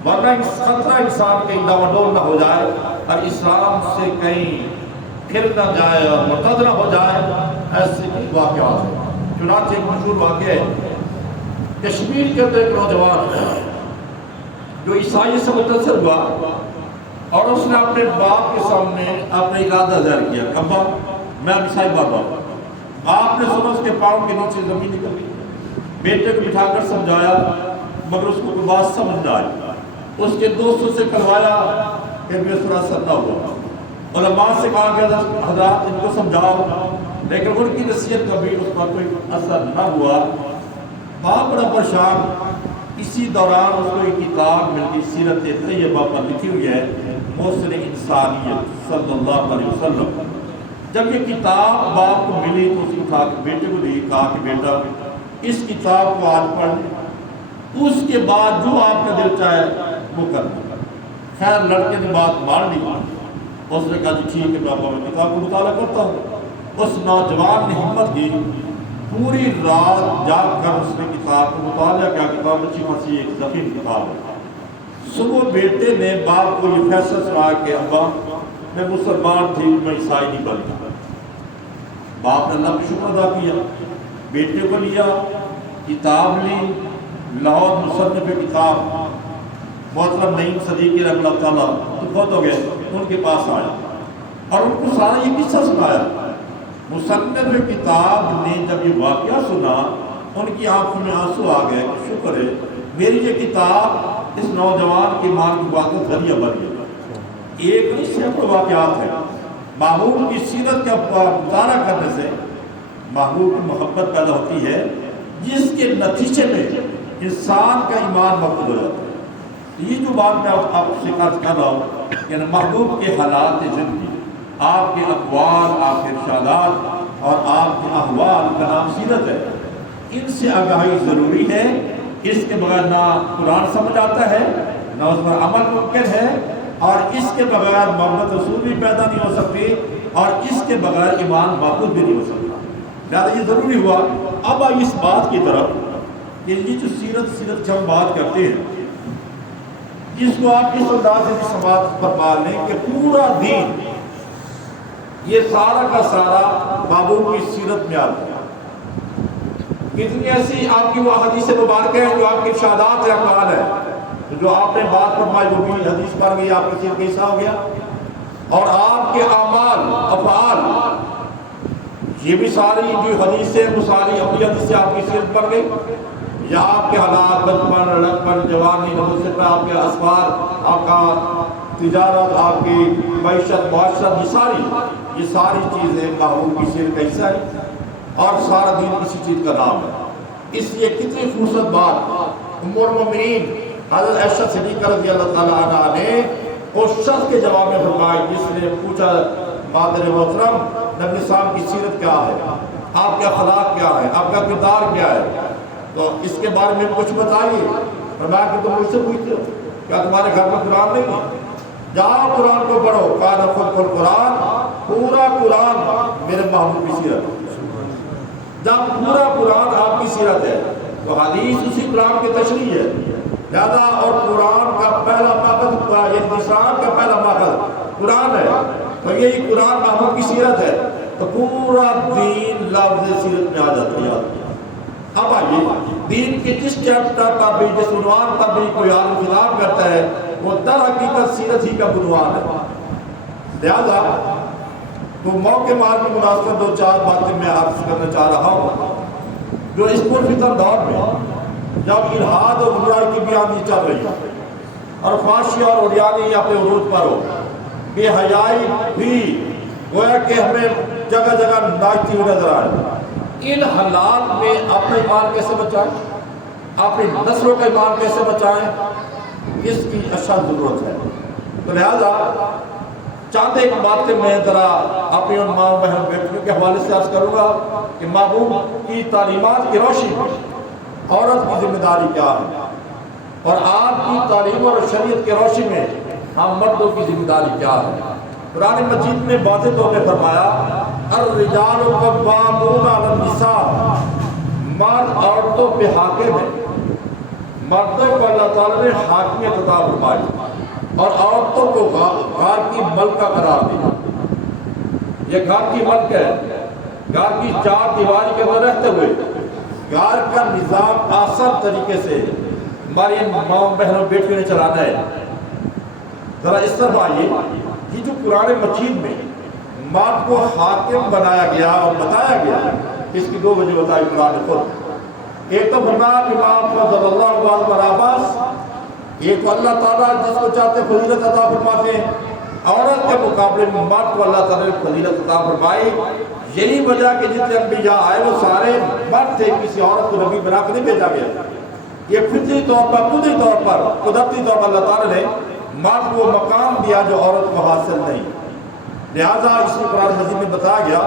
ورنہ خطرہ انسان کہیں ڈاواڈول نہ ہو جائے اور اسلام سے کہیں پھر نہ جائے اور مرتد نہ ہو جائے, ایسے بھی واقعات ہیں. چنانچہ ایک مشہور واقعہ ہے, کشمیر کے اندر ایک نوجوان جو عیسائی سے متاثر ہوا اور اس نے اپنے باپ کے سامنے اپنا ارادہ ظاہر کیا, ابا میں عیسائی بابا. آپ نے سنا اس کے پاؤں کے نیچے زمین نکل گئی. بیٹے کو بٹھا کر سمجھایا مگر اس کو کوئی بات سمجھ نہ آئی. اس کے دوستوں سے کروایا کہ بھی اس پر اثر نہ ہوا. علماء سے کہا کہ حضرات ان کو سمجھاؤ, لیکن ان کی نصیحت کا بھی اس پر کوئی اثر نہ ہوا. باپ بڑا پریشان. اسی دوران اس کو ایک کتاب ملتی سیرت طیبہ پر لکھی ہوئی ہے, محسن انسانیت صلی اللہ علیہ وسلم. جب یہ کتاب باپ کو ملی تو اس نے اٹھا کے بیٹے کو دی, کہا کہ بیٹا اس کتاب کو آج پڑھ لیں, اس کے بعد جو آپ کا دل چاہے وہ کر دیں. خیر لڑکے نے بات مان لی. اس نے کہا جی ٹھیک ہے بابا میں کتاب کو مطالعہ کرتا ہوں. اس نوجوان نے ہمت کی, پوری رات جاگ کر اس نے کتاب کو مطالعہ کیا. کتاب اچھی خاصی ایک ضخیم کتاب ہے. صبح بیٹے نے باپ کو یہ فیصلہ سنا کہ ابا میں مسلمان تھی, میں عیسائی نہیں بن گیا. باپ نے اللہ کا شکر ادا کیا, بیٹے کو لیا, کتاب لی. لاہور مصنف کتاب محترم نعیم صدیقی رحمہ اللہ تعالیٰ تو بہت ہو گئے, ان کے پاس آیا اور ان کو سارا یہ قصہ سنایا. مصنف کتاب نے جب یہ واقعہ سنا ان کی آنکھوں میں آنسو آ گئے کہ شکر ہے میری یہ کتاب اس نوجوان کی ماں کی بات کا ذریعہ بن گیا. ایک نہیں سینکڑوں واقعات ہیں. محبوب کی سیرت کا مطالعہ کرنے سے محبوب کی محبت پیدا ہوتی ہے, جس کے نتیجے میں انسان کا ایمان مضبوط ہو جاتا ہے. یہ جو بات میں آپ سے عرض کر رہا ہوں یعنی محبوب کے حالات زندگی, آپ کے اقوال, آپ کے ارشادات اور آپ کے احوال کا نام سیرت ہے. ان سے آگاہی ضروری ہے. اس کے بغیر نہ قرآن سمجھ آتا ہے, نہ اس پر عمل ممکن ہے, اور اس کے بغیر محبت رسول بھی پیدا نہیں ہو سکتی, اور اس کے بغیر ایمان محفوظ بھی نہیں ہو سکتا. لہٰذا یہ ضروری ہوا. اب آئیے اس بات کی طرف کہ یہ جو سیرت کی ہم بات کرتے ہیں, جس کو آپ اس انداز سے سماعت فرما لیں کہ پورا دین یہ سارا کا سارا محبوب کی سیرت میں آتا ہے. کتنی ایسی آپ کی وہ حدیث مبارکہ ہیں جو آپ کے ارشادات یا اقوال ہے, جو آپ نے بات فرمائی وہ بھی حدیث پڑھ گئی, آپ کی سیرت کا حصہ ہو گیا. اور آپ کے اعمال افعال یہ بھی ساری جو حدیثیں وہ ساری اپنی حدیث سے آپ کی سیرت پڑھ گئی. یا آپ کے حالات بچپن, لڑکپن, جوانی, نوجوانی, آپ کے اسفار, آپ کا تجارت, آپ کی معیشت, معاشرت, یہ ساری چیزیں محبوب کی سیرت کا حصہ ہے, اور سارا دین اسی چیز کا نام ہے. اس لیے کتنی خوبصورت بات ام المؤمنین حضرت عائشہ صدیقہ رضی اللہ تعالیٰ عنہ نے اس شخص کے جواب میں فرمائی جس نے پوچھا مادر محترم نبی صاحب کی سیرت کیا ہے, آپ کے اخلاق کیا ہے, آپ کا کردار کیا ہے, تو اس کے بارے میں کچھ بتائیے. فرمایا کہ تم مجھ سے پوچھتے ہو کیا تمہارے گھر میں قرآن نہیں ہے؟ جاؤ قرآن کو پڑھو. کہا خود قرآن, پورا قرآن میرے محبوب کی سیرت. جب پورا قرآن آپ کی سیرت ہے تو حدیث اسی قرآن کی تشریح ہے. لہذا اور قرآن کا پہلا ماخذ, انتشار کا پہلا ماخذ قرآن ہے, تو یہی قرآن محبوب کی سیرت ہے. تو پورا دین لفظ سیرت میں آ جاتا ہے. اب آئیے دین کے جس چیپٹر کا بھی, جس عنوان کا بھی کوئی عالم خطاب کرتا ہے وہ در حقیقت سیرت ہی کا عنوان ہے. لہذا تو موقع مار کی مناسبت دو چار باتیں میں عرض کرنا چاہ رہا ہوں جو اس پرفتن دور میں جب الحاد اور برائی کی بھی آندھی چل رہی ہے اور فحاشی اور عریانی اپنے عروج پر ہو، بے حیائی بھی گویا کہ ہمیں جگہ جگہ ناچتی ہوئی نظر آئے، ان حالات میں اپنے ایمان کیسے بچائیں، اپنی نسلوں کا ایمان کیسے بچائیں، اس کی اشد ضرورت ہے۔ تو لہذا چاند ایک باتیں میں ذرا اپنی ان ماں بہن بیٹیوں کے حوالے سے عرض کروں گا کہ محبوب کی تعلیمات کی روشنی میں عورت کی ذمہ داری کیا ہے، اور آپ کی تعلیم اور شریعت کے روشنی میں ہم مردوں کی ذمہ داری کیا ہے۔ قرآن مجید میں واضح طور پہ فرمایا الرجال قوامون علی النساء، مرد عورتوں پہ حاکم ہے، مردوں کو اللہ تعالیٰ نے حاکمیت عطا فرمائی اور عورتوں کو گھر کی ملکہ قرار دیا۔ یہ گھر کی ملک ہے، گھر کی چار دیواری کے اندر رہتے ہوئے گھر کا نظام آسان طریقے سے ہماری ماں بہنوں بیٹیوں نے چلانا ہے۔ ذرا اس طرح آئیے، یہ جو قرآن مجید میں مرد کو حاکم بنایا گیا اور بتایا گیا، اس کی دو وجہ بتائی قرآن نے خود۔ ایک تو فرمایا امام فضل اللہ علیہ عباس، ایک تو اللہ تعالیٰ جس کو چاہتے فضیلت عطا فرماتے ہیں، عورت کے مقابلے میں مرد کو اللہ تعالیٰ نے فضیلت عطا فرمائی۔ یہی وجہ کہ جتنے انبیاء آئے وہ سارے مرد تھے، کسی عورت کو نبی بنا کے نہیں بھیجا گیا۔ یہ فطری طور پر، قدرتی طور پر، قدرتی طور پر اللہ تعالیٰ نے مرد کو مقام دیا جو عورت کو حاصل نہیں۔ لہذا اس میں قرآن مجید میں بتایا گیا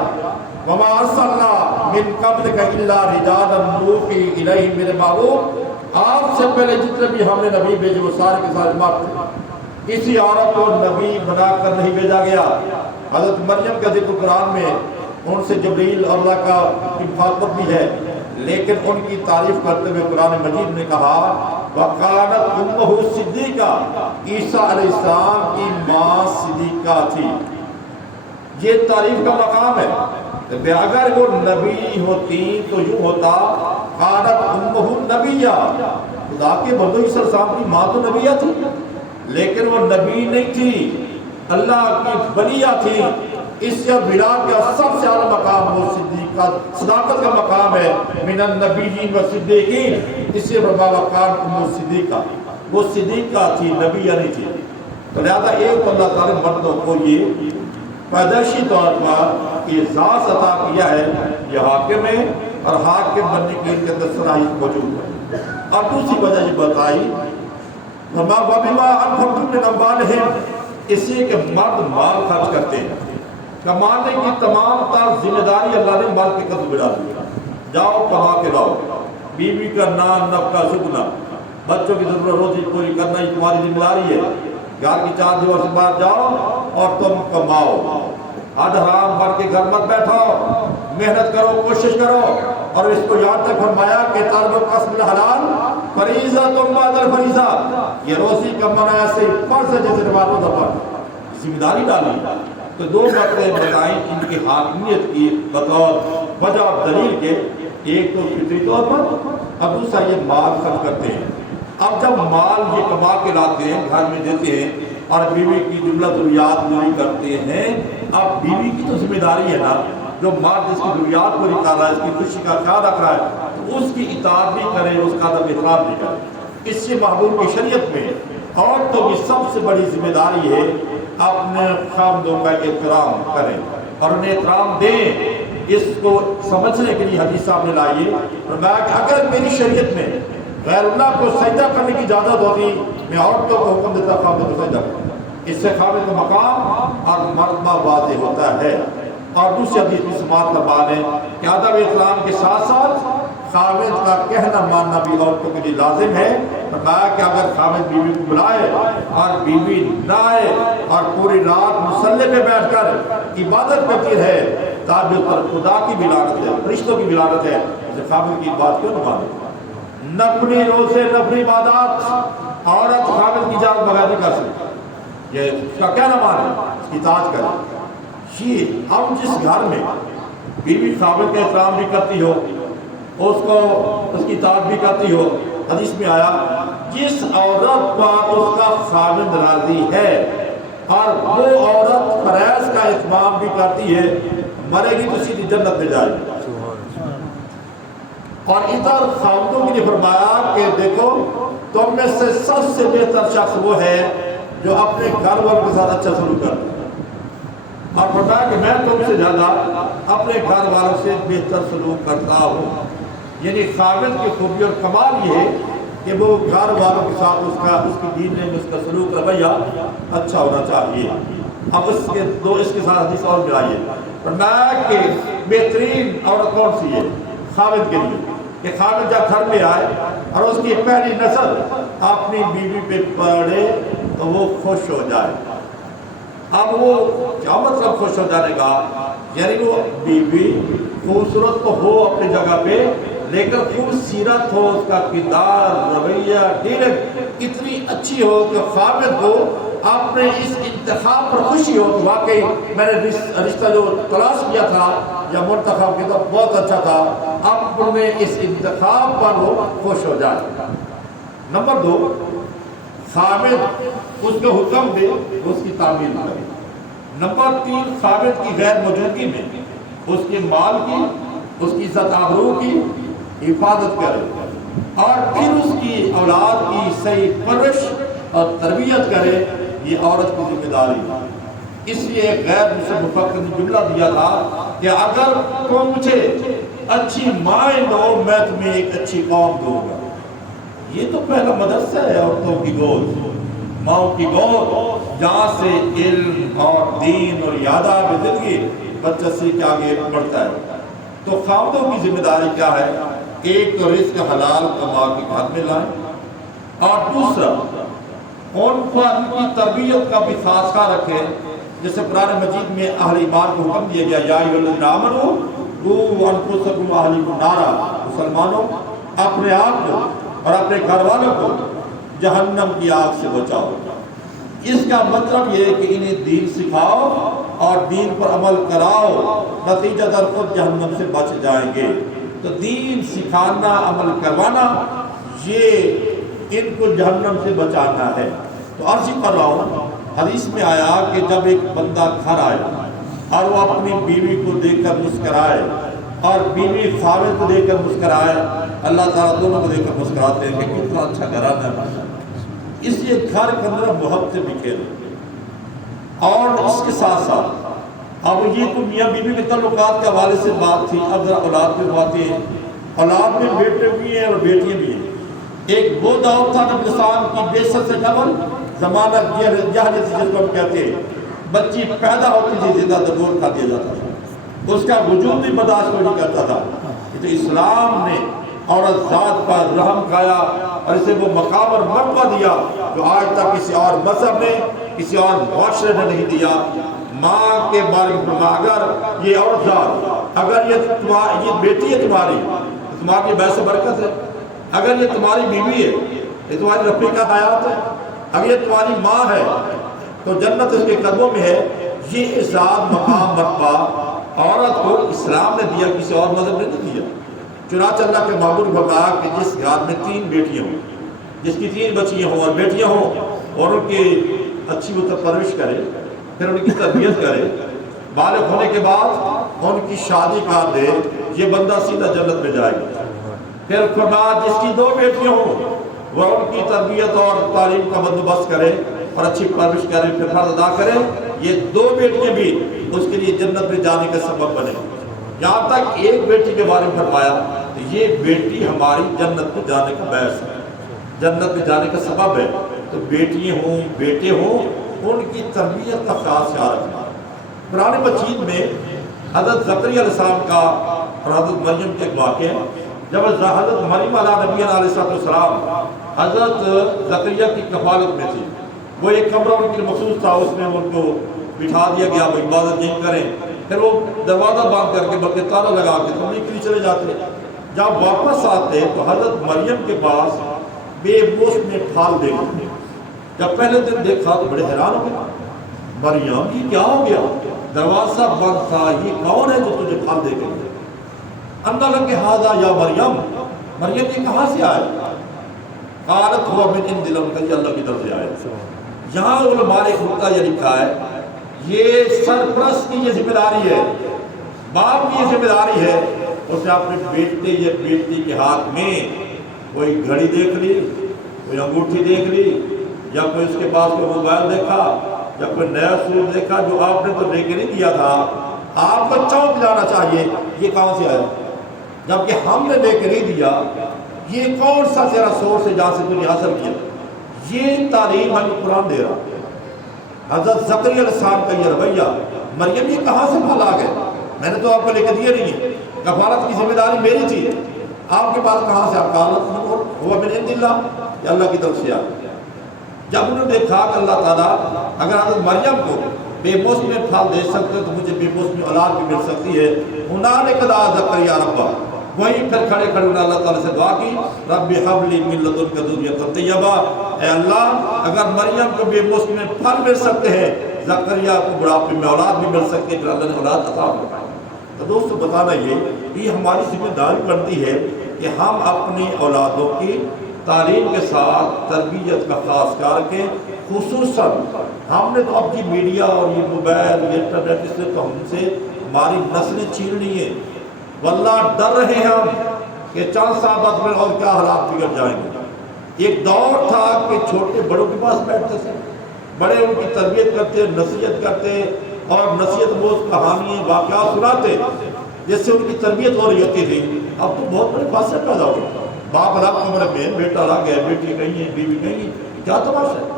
وَمَا أَرْسَلْنَا مِن قَبْلِكَ إِلَّا رِجَالًا نُوحِي إِلَيْهِم بِالْمَعْرُوفِ، آپ سے پہلے جتنے بھی ہم نے نبی بھیجے وہ سارے کے سارے مرد تھے، کسی عورت کو نبی بنا کر نہیں بھیجا گیا۔ حضرت مریم کا ذکر قرآن میں ان سے جبریل اور اللہ کا مخاطب بھی ہے، لیکن ان کی تعریف کرتے ہوئے قرآن مجید نے کہا وَقَالَتْ أُمُّهُ صِدِّيقَةً، عیسیٰ علیہ السلام کی ماں صدیقہ تھی۔ یہ تعریف کا مقام ہے۔ اگر وہ نبی ہوتی تو یوں ہوتا قالت امہ نبیہ، خدا کے بندوں عیسیٰ علیہ السلام کی ماں تو نبیہ تھی، لیکن وہ نبی نہیں تھی، اللہ کی بلیہ تھی۔ اس سے بڑا کا سب سے اعلیٰ مقام وہ صدیقہ، صداقت کا مقام ہے، من النبیین و صدیقین، اس سے وقال امہ صدیقہ، وہ صدیقہ تھی، نبیہ نہیں تھی۔ تو لہذا ایک اللہ تعالیٰ نے مردوں کو یہ پیدائشی طور پر اعزاز عطا کیا ہے، یہ حاکم ہے اور حاکم بننے کے ان کے اندر صلاحیت موجود ہے۔ اور دوسری وجہ یہ بتائی وَبِمَا أَنْفَقْتُم مِّنْ أَمْوَالِهِمْ، اس سے کہ مرد مال خرچ کرتے ہیں، کمانے کی تمام تر ذمہ داری اللہ نے مال کے قدر بڑھا دی، جاؤ کما کے لاؤ، بیوی کا نان نفقہ سکنا، بچوں کی ضرورت روزی پوری کرنا یہ تمہاری ذمہ داری ہے، گھر کی چار دیوار سے باہر جاؤ اور تم کماؤ، حد حرام بھر کے گھر مت بیٹھاؤ، محنت کرو، کوشش کرو۔ اور اس کو یاد تک فرمایا کہ طالب القسم الحلال فریضہ تم بعد الفریضہ، یہ روزی کمانا ایسے فرض ہے جیسے نماز روزہ پر ذمہ داری ڈالی۔ تو دو باتیں بتائیں ان کی حاکمیت کی بطور وجہ اور دلیل کے، ایک تو فطری طور پر، اب دوسرا یہ مال خرچ کرتے ہیں۔ اب جب مال یہ کما کے لاتے ہیں، گھر میں دیتے ہیں اور بیوی کی جملہ ضروریات پوری کرتے ہیں، اب بیوی کی تو ذمہ داری ہے نا، جو مرد جس کی ضروریات پوری کر رہا ہے، اس کی خوشی کا خیال رکھ رہا ہے، تو اس کی اطاعت بھی کرے، اس کا ادب احترام بھی کرے۔ اس سے محبوب کی شریعت میں عورتوں کی سب سے بڑی ذمہ داری ہے اپنے خاوندوں کا احترام کریں اور انہیں احترام دیں۔ اس کو سمجھنے کے لیے حدیث صاحب نے لائیے، فرمایا کہ اگر میری شریعت میں غیر اللہ کو سجدہ کرنے کی اجازت ہوتی، میں عورتوں کو حکم دیتا خاوند کو سجدہ کریں، اس سے خاوند کا مقام اور مرتبہ واضح ہوتا ہے۔ اور دوسری حدیث میں سماعت فرمان ہے کہ ادب احترام کے ساتھ ساتھ خاوند کا کہنا ماننا بھی عورتوں کے لیے لازم ہے۔ فرمایا کہ اگر خاوند بیوی کو بلائے اور بیوی نہ آئے اور پوری رات مصلی پہ بیٹھ کر عبادت کرتی ہے، تاب اس پر خدا کی بھی لعنت ہے، فرشتوں کی بھی لعنت ہے، اسے خاوند کی بات کیوں نہ مانے۔ نفلی روزے، نفلی عبادات عورت خاوند کی اجازت بغیر نہیں کر سکتی، یہ اس کا کہنا مانے، اس کی اطاعت کرے۔ یہ اب جس گھر میں بیوی خاوند کا احترام بھی کرتی ہو، اس کو اس کی اطاعت بھی کرتی ہو، حدیث میں آیا جس عورت پر اس کا خاوند راضی ہے اور وہ عورت فریض کا اہتمام بھی کرتی ہے، مرے گی تو سیدھی جنت میں جائے گی۔ اور ادھر خاوندوں کے لیے فرمایا کہ دیکھو تم میں سے سب سے بہتر شخص وہ ہے جو اپنے گھر والوں کے ساتھ اچھا سلوک کرتا ہے، اور فرمایا کہ میں تم سے زیادہ اپنے گھر والوں سے بہتر سلوک کرتا ہوں۔ یعنی خاوند کی خوبی اور کمال یہ ہے کہ وہ گھر والوں کے ساتھ اس کی دین میں اس کا سلوک رویہ اچھا ہونا چاہیے۔ اب اس کے ساتھ حدیث اور ملائیے، فرمایا کہ بہترین عورت کون سی ہے خاوند کے لیے، کہ خاوند جب گھر میں آئے اور اس کی پہلی نظر اپنی بیوی پہ پڑے تو وہ خوش ہو جائے۔ اب وہ کیا مطلب خوش ہو جانے کا؟ یعنی وہ بیوی خوبصورت تو ہو اپنی جگہ پہ، لیکن خوبصورت ہو، اس کا کردار، رویہ، ڈیلنگ اتنی اچھی ہو کہ خاوند کو اپنے اس انتخاب پر خوشی ہو کہ واقعی میں نے رشتہ جو تلاش کیا تھا یا منتخب کیا تھا بہت اچھا تھا، اب انہیں اس انتخاب پر وہ خوش ہو جائے۔ نمبر 2، خاوند اس کے حکم دے اس کی تعمیل کرے۔ نمبر 3، خاوند کی غیر موجودگی میں اس کے مال کی، اس کی عزت آبرو کی حفاظت کرے، اور پھر اس کی اولاد کی صحیح پرورش اور تربیت کرے۔ یہ عورت کی ذمہ داری ہے۔ اس لیے ایک غیر مسلم مفکر نے جملہ دیا تھا کہ اگر تم مجھے اچھی مائیں دو میں تمہیں ایک اچھی قوم دوں گا۔ یہ تو پہلا مدرسہ ہے عورتوں کی گود، ماؤں کی گود، جہاں سے علم اور دین اور یاداب زندگی بچہ سے کے آگے بڑھتا ہے۔ تو خاوندوں کی ذمہ داری کیا ہے؟ ایک تو رزق حلال کما کے گھر میں لائیں، اور دوسرا ان پر ان کی تربیت کا بھی خاص خیال رکھیں۔ جیسے قرآن مجید میں اہل ایمان کو حکم دیا گیا، یا ایھا الذین آمنوا قوا انفسکم واہلیکم نارا، مسلمانوں اپنے آپ کو اور اپنے گھر والوں کو جہنم کی آگ سے بچاؤ۔ اس کا مطلب یہ ہے کہ انہیں دین سکھاؤ اور دین پر عمل کراؤ، نتیجہ در خود جہنم سے بچ جائیں گے۔ تو دین سکھانا، عمل کروانا، یہ ان کو جہنم سے بچانا ہے۔ تو عرض کر رہا ہوں، حدیث میں آیا کہ جب ایک بندہ گھر آئے اور وہ اپنی بیوی کو دیکھ کر مسکرائے اور بیوی خاوند کو دیکھ کر مسکرائے، اللہ تعالیٰ دونوں کو دیکھ کر مسکراتے ہیں کہ کتنا اچھا گھرانہ ہے۔ اس لیے گھر کے اندر محبت بکھیرے۔ اور اس کے ساتھ ساتھ اب یہ تو میاں بیوی کے تعلقات کے حوالے سے بات تھی، اب ذرا اولاد پہ باتیں ہیں۔ اولاد میں بیٹے بھی ہیں اور بیٹیاں بھی ہیں۔ ایک وہ دور تھا نبی اسلام کی بعثت سے قبل، زمانہ جہلیت جس کو ہم کہتے ہیں، بچی پیدا ہوتی تھی زندہ دبور کھا دیا جاتا تھا، اس کا وجود بھی برداشت نہیں کرتا تھا۔ تو اسلام نے عورت ذات پر رحم کھایا اور اسے وہ مقام اور مرتبہ دیا جو آج تک کسی اور مذہب نے، کسی اور معاشرے نے نہیں دیا۔ ماں کے بارے میں اگر یہ عورت ذات، اگر یہ بیٹی ہے تمہاری، تمہاری باعث برکت ہے۔ اگر یہ تمہاری بیوی ہے، یہ تمہاری رفیقہ حیات ہے، اگر یہ تمہاری ماں ہے تو جنت اس کے قدموں میں ہے۔ یہ اعزاز، مقام، مرتبہ عورت کو اسلام نے دیا، کسی اور مذہب نے نہیں دیا۔ چنانچہ اللہ کے معبود فرمایا کہ جس گھر میں 3 بیٹیاں ہوں، جس کی 3 بچیاں ہوں اور بیٹیاں ہوں، اور ان کی اچھی وہ پرورش کرے، پھر ان کی تربیت کرے، بالغ ہونے کے بعد ان کی شادی کر دے، یہ بندہ سیدھا جنت میں جائے گا۔ پھر فرمایا جس کی 2 بیٹیاں ہوں وہ ان کی تربیت اور تعلیم کا بندوبست کرے اور اچھی پرورش کرے، پھر فرض ادا کرے، یہ 2 بیٹیاں بھی اس کے لیے جنت میں جانے کا سبب بنے۔ یہاں تک ایک بیٹی کے بارے میں فرمایا کہ یہ بیٹی ہماری جنت میں جانے کا باعث ہے، جنت میں جانے کا سبب ہے۔ تو بیٹیاں ہوں، بیٹے ہوں، ان کی تربیت کا خاص خیال رکھنا۔ قرآن مجید میں حضرت زکریا علیہ السلام کا اور حضرت مریم کے ایک واقعہ ہے۔ جب حضرت مریم علیہ نبی علیہ السلام حضرت زکریا کی کفالت میں تھی، وہ ایک کمرہ ان کے لیے مخصوص تھا، اس میں ان کو بٹھا دیا گیا، وہ عبادت نہیں کریں۔ پھر وہ دروازہ بند کر کے بلکہ تالا لگا کے تمہیں کے لیے چلے جاتے۔ جب واپس آتے تو حضرت مریم کے پاس بے بوش میں پھال دے گئے۔ جب پہلے دن دیکھا تو بڑے حیران ہو گئے، مریم یہ کیا ہو گیا؟ دروازہ بند تھا، یہ کون ہے جو تجھے پھال دے گئے؟ اندر لگے ہاذا یا مریم، مریم یہ کہاں سے آئے؟ قالت ہوا من عند اللہ، کہ اللہ کی طرف سے آئے۔ یہاں علماء نے خطہ یہ لکھا ہے، یہ سرپرست کی یہ ذمہ داری ہے، باپ کی یہ ذمہ داری ہے، اس نے اپنے بیٹے یا بیٹی کے ہاتھ میں کوئی گھڑی دیکھ لی، کوئی انگوٹھی دیکھ لی، یا کوئی اس کے پاس کوئی موبائل دیکھا، یا کوئی نیا سوٹ دیکھا جو آپ نے تو لے کے نہیں دیا تھا، آپ کو چونک جانا چاہیے یہ کہاں سے آیا، جبکہ ہم نے لے کے نہیں دیا، یہ کون سا تیرا سورس ہے جہاں سے تو نے حاصل کیا؟ یہ تعلیم ہمیں قرآن دے رہا۔ حضرت زکریا علیہ السلام کا یہ رویہ، مریم یہ کہاں سے پھل آ گئے؟ میں نے تو آپ کو لے کے دیے نہیں ہے، کفالت کی ذمہ داری میری تھی، آپ کے پاس کہاں سے؟ آپ ہوا من عند اللہ، یہ اللہ کی طرف سے آ۔ جب انہوں نے دیکھا کہ اللہ تعالیٰ اگر حضرت مریم کو بے موسمی پھل دے سکتے تو مجھے بے موسمی اولاد بھی مل سکتی ہے۔ ہنالک دعا زکریا ربہ، وہیں پھر کھڑے کھڑے انہوں نے اللہ تعالیٰ سے دعا کی، رب ہب لی من لدنک ذریۃ طیبہ، اے اللہ اگر مریم کو بے موسمی پھل مل سکتے ہیں، زکریا کو بڑھاپے میں اولاد بھی مل سکتی ہے، پھر اللہ نے اولاد عطا فرمائی۔ تو دوستو بتانا یہ ہماری ذمہ داری بنتی ہے کہ ہم اپنی اولادوں کی تعلیم کے ساتھ تربیت کا خاص کر کے، خصوصاً ہم نے تو اب یہ میڈیا اور یہ موبائل یہ انٹرنیٹ اس سے تو ہم سے ہماری نسلیں چھین لی ہیں، واللہ ڈر رہے ہیں ہم کہ چند سال بعد میں اور کیا حالات بگڑ جائیں گے۔ ایک دور تھا کہ چھوٹے بڑوں کے پاس بیٹھتے تھے، بڑے ان کی تربیت کرتے، نصیحت کرتے اور نصیحت موز کہانیاں واقعات سناتے جس سے ان کی تربیت ہو رہی ہوتی تھی۔ اب تو بہت بڑے فاصلے پیدا ہو گئے، باپ الگ کمرے میں، بیٹا الگ ہے، بیٹی کہیں ہے، بیوی کہیں ہے، کیا تماشا ہے؟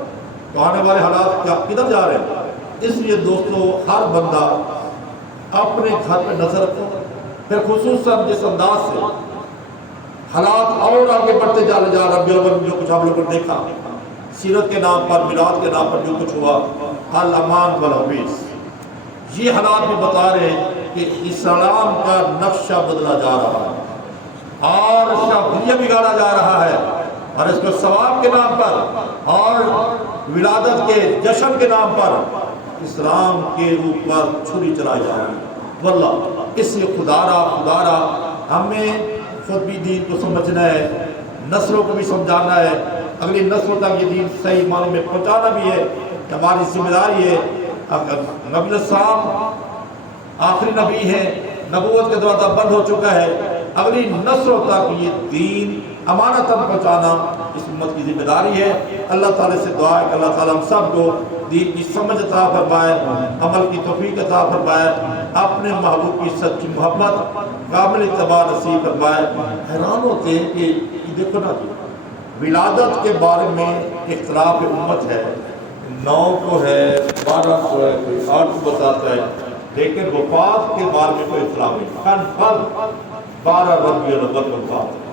تو آنے والے حالات کیا کدھر جا رہے ہیں؟ اس لیے دوستو ہر بندہ اپنے گھر پہ نظر رکھو، پھر خصوصاً جس انداز سے حالات اور آگے بڑھتے جا رہے ربیع الاول جو کچھ آپ لوگوں نے دیکھا، سیرت کے نام پر، میلاد کے نام پر جو کچھ ہوا، الامان والحویث، یہ حالات بھی بتا رہے ہیں کہ اسلام کا نقشہ بدلا جا رہا ہے اور اس کا بنیہ بگاڑا جا رہا ہے، اور اس کو ثواب کے نام پر اور ولادت کے جشن کے نام پر اسلام کے اوپر چھری چلائی جا رہی ہے۔ واللہ اس لیے خدارا ہمیں خود بھی دین کو سمجھنا ہے، نسلوں کو بھی سمجھانا ہے، اگلی نسلوں تک یہ دین صحیح معنی میں پہنچانا بھی ہے، کہ ہماری ذمہ داری ہے۔ نبی السلام آخری نبی ہیں، نبوت کا دروازہ بند ہو چکا ہے، اگلی نسلوں تک یہ دین امانتاً پہنچانا اس امت کی ذمہ داری ہے۔ اللہ تعالیٰ سے دعا ہے کہ اللہ تعالیٰ ہم سب کو دین کی سمجھ عطا فرمائے، عمل کی توفیق عطا فرمائے، اپنے محبوب کی سچی محبت کامل اتباع نصیب فرمائے۔ حیران ہوتے ہیں کہ دیکھو نا، ولادت کے بارے میں اختلاف امت ہے، 9 کو ہے، 12 کو ہے، کوئی 8 کو بتاتا ہے، لیکن وفات کے بارے میں کوئی اختلاف نہیں۔ کنفرم 12 ربیع الاول وفات ہے،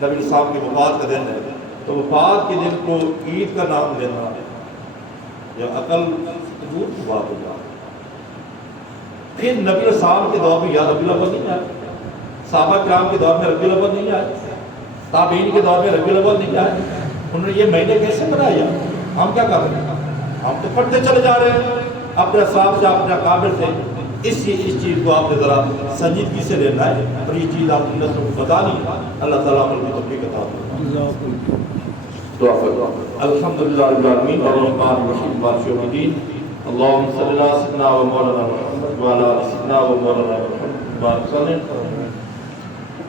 نبی السلام کی وفات کا دن ہے، تو وفات کے دن کو عید کا نام لینا یا عقل دور کی بات ہو جائے۔ پھر نبی السلام کے دور میں یا ربیع الاول نہیں آئے، صحابہ کرام کے دور میں ربیع الاول نہیں آئے، تابعین کے دور میں ربیع الاول نہیں آئے، انہوں نے یہ مہینے کیسے بنایا؟ ہم کیا کر رہے ہیں؟ ہم تو پڑھتے چلے جا رہے ہیں اپنے صاحب سے، اپنے اکابر سے۔ اس چیز کو آپ نے ذرا سنجیدگی سے لینا ہے اور یہ چیز آپ کی نسلوں کو بتانی ہے۔ اللہ تعالیٰ عمل کی توفیق عطا فرمائے۔ دعا کرو۔ الحمدللہ رب العالمین الرحمن الرحیم مالک یوم الدین، اللہم صلی اللہ سیدنا و مولانا محمد و علی آل سیدنا و مولانا محمد بارک وسلم۔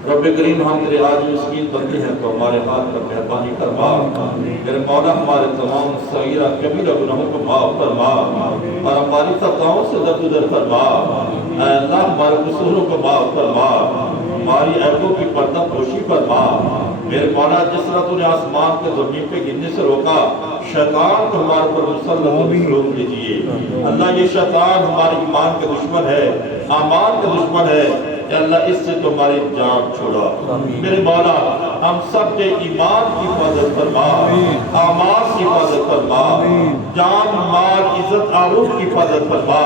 رب کریم ہم تیرے عاجز مسکین بندے ہیں تو ہمارے ہاتھ پر مہربانی فرما، میرے مولا ہمارے تمام صغیرہ کبیرہ گناہوں کو معاف فرما اور ہماری خطاؤں سے درگزر فرما۔ اے اللہ ہمارے قصوروں کو معاف فرما، ہماری عیبوں کی پردہ پوشی فرما۔ میرے مولا جس طرح تو نے آسمان کے زمین پہ گرنے سے روکا، شیطان کو ہمارے پر مسلط روک دیجیے۔ اللہ یہ شیطان ہمارے ایمان کے دشمن ہے، اعمال کے دشمن ہے، یا اللہ اس سے تمہاری جان چھوڑا۔ میرے مولا ہم سب کے ایمان کی حفاظت فرما، اعمال کی حفاظت فرما، جان مال عزت آبرو کی حفاظت فرما،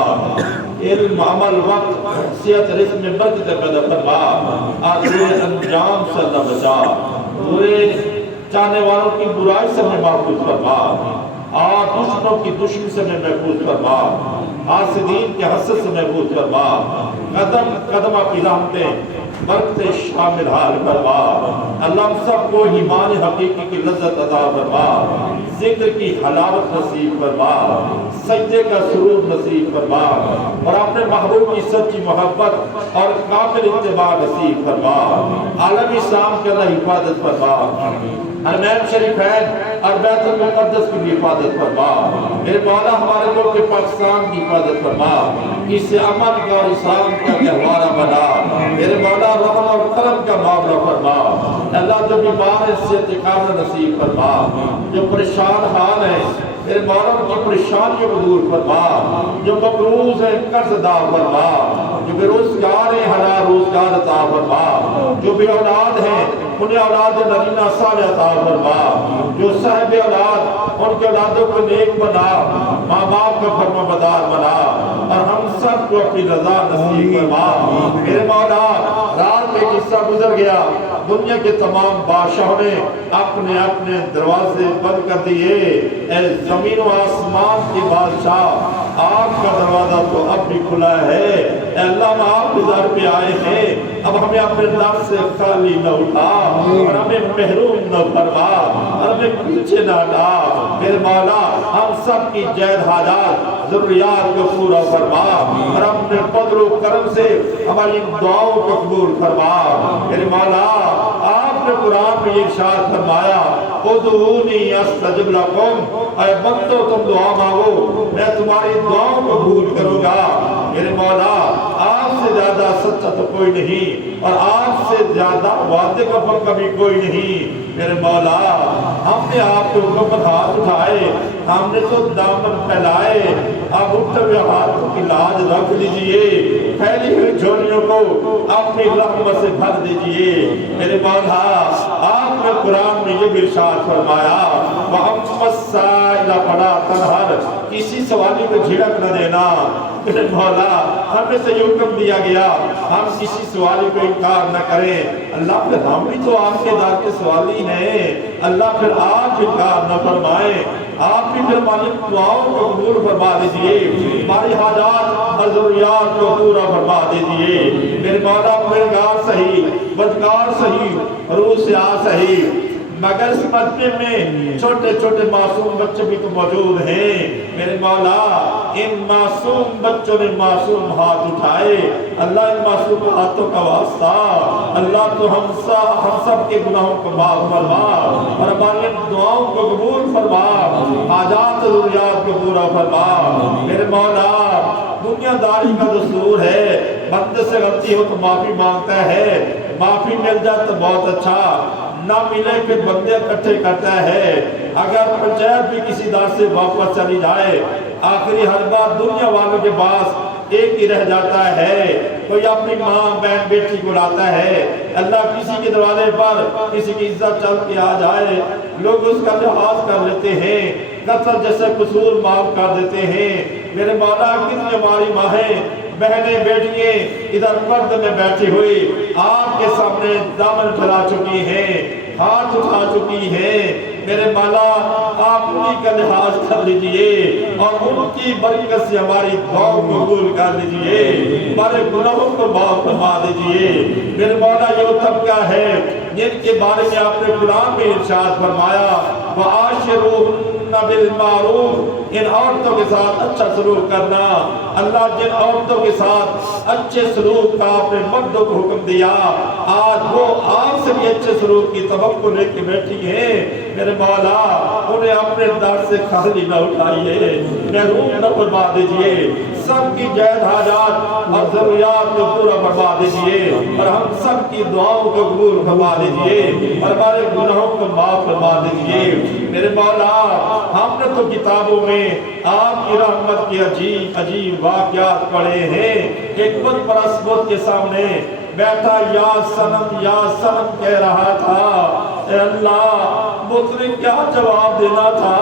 علم عمل وقت صحت رزق میں برکت پیدا فرما، آخر انجام سے اللہ بچا، برے چاہنے والوں کی برائی سے ہمیں محفوظ فرما اور دشمنوں کی دشمنی سے ہمیں محفوظ فرما، حاسدین کے حسد سے محفوظ فرما۔ قدم قدم اپنی رحمتیں برکت شامل حال فرما اللہ ہم سب کو ایمان حقیقی کی لذت عطا فرما ذکر کی حلاوت نصیب فرما سجدے کا سرور نصیب فرما اور اپنے محبوب کی سچی محبت اور کامل اتباع نصیب فرما عالم اسلام کے اللہ حفاظت فرما حرمین شریفین اور بیت المقدس کی بھی حفاظت فرما میرے مولا ہمارے ملک کے پاکستان کی حفاظت فرما اسے امن کا اور اسلام کا گہوارہ بنا میرے مولا رحم اور کرم کا معاملہ فرما اللہ جو بیمار ہے سے استقامت نصیب فرما جو پریشان حال ہے میرے مولا کی پریشانیوں کو دور فرما جو مقروض ہے قرض ادا فرما جو بے روزگار ہیں حلال روزگار عطا فرما جو بے اولاد ہیں انہیں اولاد نرینہ صالح عطا فرما جو صاحب اولاد ان کے اولادوں کو نیک بنا ماں باپ کا فرما بدار بنا اور ہم سب کو اپنی رضا نصیب فرما میرے مولا رات میں قصہ گزر گیا دنیا کے تمام بادشاہوں نے اپنے اپنے دروازے بند کر دیے اے زمین و آسمان کی بادشاہ آپ کا دروازہ تو اب بھی کھلا ہے اے اللہ ہم آپ کے در پہ آئے ہیں اب ہمیں اپنے در سے خالی نہ اٹھا اور ہمیں محروم نہ فرما اور ہمیں پیچھے نہ ہٹا میرے مولا ہم سب کی جید حاجات ضروریات کو پورا فرما اور اپنے فضل و کرم سے ہماری دعاؤں کو قبول فرما میرے مولا آپ نے قرآن میں یہ ارشاد فرمایا ادعونی استجب لکم اے بندو تم دعا مانگو میں تمہاری دعاؤں کو قبول کروں گا میرے مولا آپ سے زیادہ سچا تو کوئی نہیں اور آپ سے زیادہ وعدے کا پکا بھی کوئی نہیں میرے مولا ہم نے آپ کے اوپر پر ہاتھ اٹھائے ہم نے تو دامن پھیلائے اب اٹھتے ہوئے ہاتھوں کی لاج رکھ لیجئے پھیلی ہوئی جھولیوں کو اپنی رحمت سے بھر دیجئے میرے مولا آپ نے قرآن میں یہ بھی ارشاد فرمایا وَأَمَّا السَّائِلَ فَلَا تَنْهَرْ کسی سوالی کو جھڑک نہ دینا میرے مولا ہمیں سے یہ حکم دیا گیا ہم کسی سوالی کو انکار نہ کریں اللہ پھر ہم بھی تو آپ کے دار کے سوالی ہیں اللہ پھر آپ انکار نہ فرمائیں آپ بھی پھر ہماری دعاؤں کو قبول فرما دیجئے ہماری حاجات اور ضروریات کو پورا فرما دیجئے میرے مولا پرہیزگار صحیح بدکار صحیح روح سے آ صحیح مگر اس مجمع میں چھوٹے چھوٹے معصوم بچے بھی تو موجود ہیں میرے مولا ان معصوم بچوں نے معصوم ہاتھ اٹھائے اللہ ان معصوم ہاتھوں کا واسطہ اللہ تو ہم سب کے گناہوں کو معاف فرما اور ہماری دعاؤں کو قبول فرما حاجات ضروریات کو پورا فرما میرے مولا دنیا داری کا دستور ہے بندے سے غلطی ہو تو معافی مانگتا ہے معافی مل جائے تو بہت اچھا نہ ملے پھر بندے اکٹھے کرتا ہے اگر پنچایت بھی کسی دار سے واپس چلی جائے آخری ہر بار دنیا والوں کے پاس ایک ہی رہ جاتا ہے کوئی اپنی ماں بہن بیٹی کو لاتا ہے اللہ کسی کے دروازے پر کسی کی عزت چل کے آ جائے لوگ اس کا لحاظ کر لیتے ہیں قتل جیسے قصور معاف کر دیتے ہیں میرے مولا کتنی ہماری ماہیں بہنیں بیٹیاں ادھر پرد میں بیٹھی ہوئی آپ کے سامنے دامن پھیلا چکی ہیں ہاتھ اٹھا چکی ہیں میرے مولا آپ انہی کا لحاظ کر لیجئے اور ان کی برکت سے ہماری دعاؤں کو قبول کر لیجئے ہمارے گناہوں کو معاف فرما دیجئے میرے مولا یہ طبقہ ہے جن کے بارے میں آپ نے قرآن میں ارشاد فرمایا وَعَاشِرُوهُنَّ بِالْمَعْرُوفِ ان عورتوں کے ساتھ اچھا سلوک کرنا اللہ جن عورتوں کے ساتھ اچھے سلوک کا آپ نے مردوں کو حکم دیا آج وہ آپ سے بھی اچھے سلوک کی توقع لے کے بیٹھی ہیں میرے مولا انہیں اپنے در سے خالی نہ اٹھائیے محروم نہ فرما دیجئے سب کی جید حاجات اور ضروریات کو پورا فرما دیجئے اور ہم سب کی دعاؤں کو قبول فرما دیجئے اور ہمارے گناہوں کو معاف فرما دیجئے میرے مولا ہم نے تو کتابوں میں آپ کی رحمت کے عجیب عجیب واقعات پڑھے ہیں ایک بت پرست بت کے سامنے بیٹھا یا سنم کہہ رہا تھا اے اللہ بت نے کیا جواب دینا تھا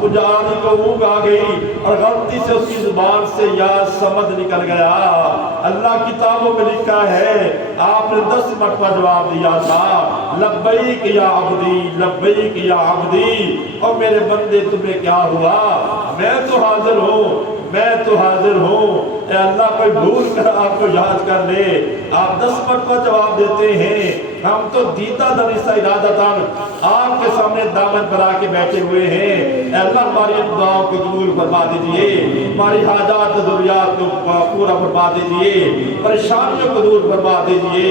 پجاری کو اونگ آ گئی اور غلطی سے اس کی زبان سے یا سمد نکل گیا اللہ کتابوں میں لکھا ہے آپ نے 10 مرتبہ جواب دیا تھا لبیک یا عبدی لبیک یا عبدی اور میرے بندے تمہیں کیا ہوا میں تو حاضر ہوں میں تو حاضر ہوں۔ اے اللہ کوئی بھول کر آپ کو یاد کر لے، آپ 10 مرتبہ جواب دیتے ہیں، ہم تو دیتا دنسا ارادتاً آپ کے سامنے دامن پر آ کے بیٹھے ہوئے ہیں۔ اے اللہ ہماری ان دعاؤں کو قبول فرما دیجئے، ہماری حاجات ضروریات کو پورا فرما دیجئے، پریشانیوں کو دور فرما دیجئے۔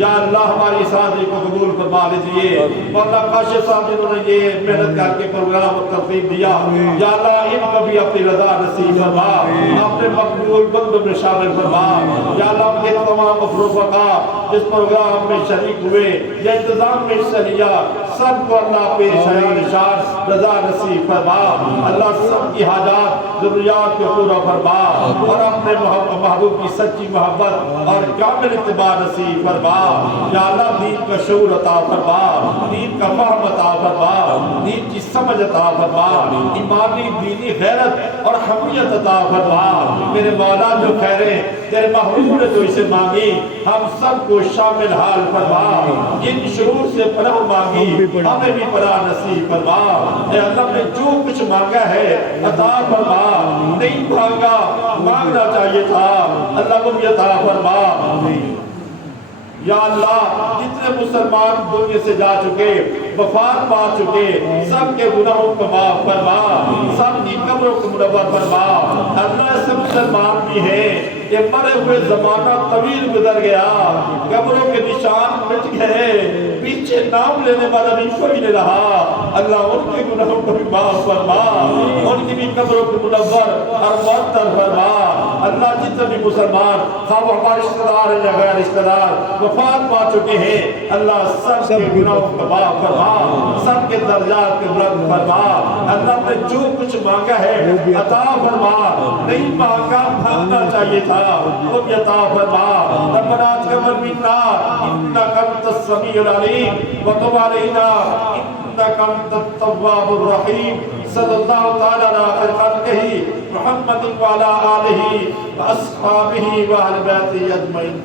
یا اللہ ہماری شادی کو قبول فرما لیجئے۔ مولانا کاشف صاحب جنہوں نے یہ محنت کر کے پروگرام کو ترتیب دیا، یا اللہ ان کو بھی اپنی رضا نصیب فرما، اپنے مقبول بندوں میں شامل فرما۔ یا اللہ ہم کے تمام افراد اس پروگرام میں شریک ہوئے یا انتظام میں حصہ لیا، سب کو اللہ پہ شان رضا نصیب فرما۔ اللہ سب کی حاجات ضروریات کو پورا فرما اور اپنے محبوب کی سچی محبت اور کامل اتباع نصیب فرما۔ یا اللہ دین کا شعور عطا فرما، دین کا فہم عطا فرما، دین کی سمجھ عطا فرما، ایمانی دینی غیرت اور حمیت عطا فرما۔ میرے مولا جو خیریں تیرے محبوب نے تو اسے مانگی، ہم سب کو شامل حال فرما۔ جن شرور سے پناہ مانگی ہمیں بھی پناہ نصیب فرما۔ اے اللہ نے جو کچھ مانگا ہے عطا فرما، نہیں مانگا مانگنا چاہیے تھا، اللہ وہ بھی عطا فرما۔ یا اللہ جتنے مسلمان دنیا سے جا چکے، وفات پا چکے، سب کے گناہوں کو معاف فرما، سب کی قبروں کو منور فرما۔ اللہ سے مسلمان بھی ہیں، یہ مرے ہوئے زمانہ طویل گزر گیا، قبروں کے نشان مٹ گئے، پیچھے نام لینے والا بھی کوئی نہیں رہا۔ اللہ ان کے گناہوں کو بھی معاف فرما، ان کی بھی قبروں کو منور اور معطر فرما۔ اللہ جتنے بھی مسلمان خواہ ہمارے رشتہ دار یا غیر رشتہ دار وفات پا چکے ہیں، اللہ سب کے گناہوں کو معاف فرما، سب کے درجات کو بلند فرما۔ اللہ نے جو کچھ مانگا ہے عطا فرما، نہیں مانگا مانگنا چاہیے تھا، وہ بھی عطا فرما۔ ربنا تقبل منا انک انت السمیع العلیم وتب علینا انک انت التواب الرحیم۔ صلی اللہ تعالی علی خلقہ محمد وعلی آلہ واصحابہ واہل بیتہ اجمعین۔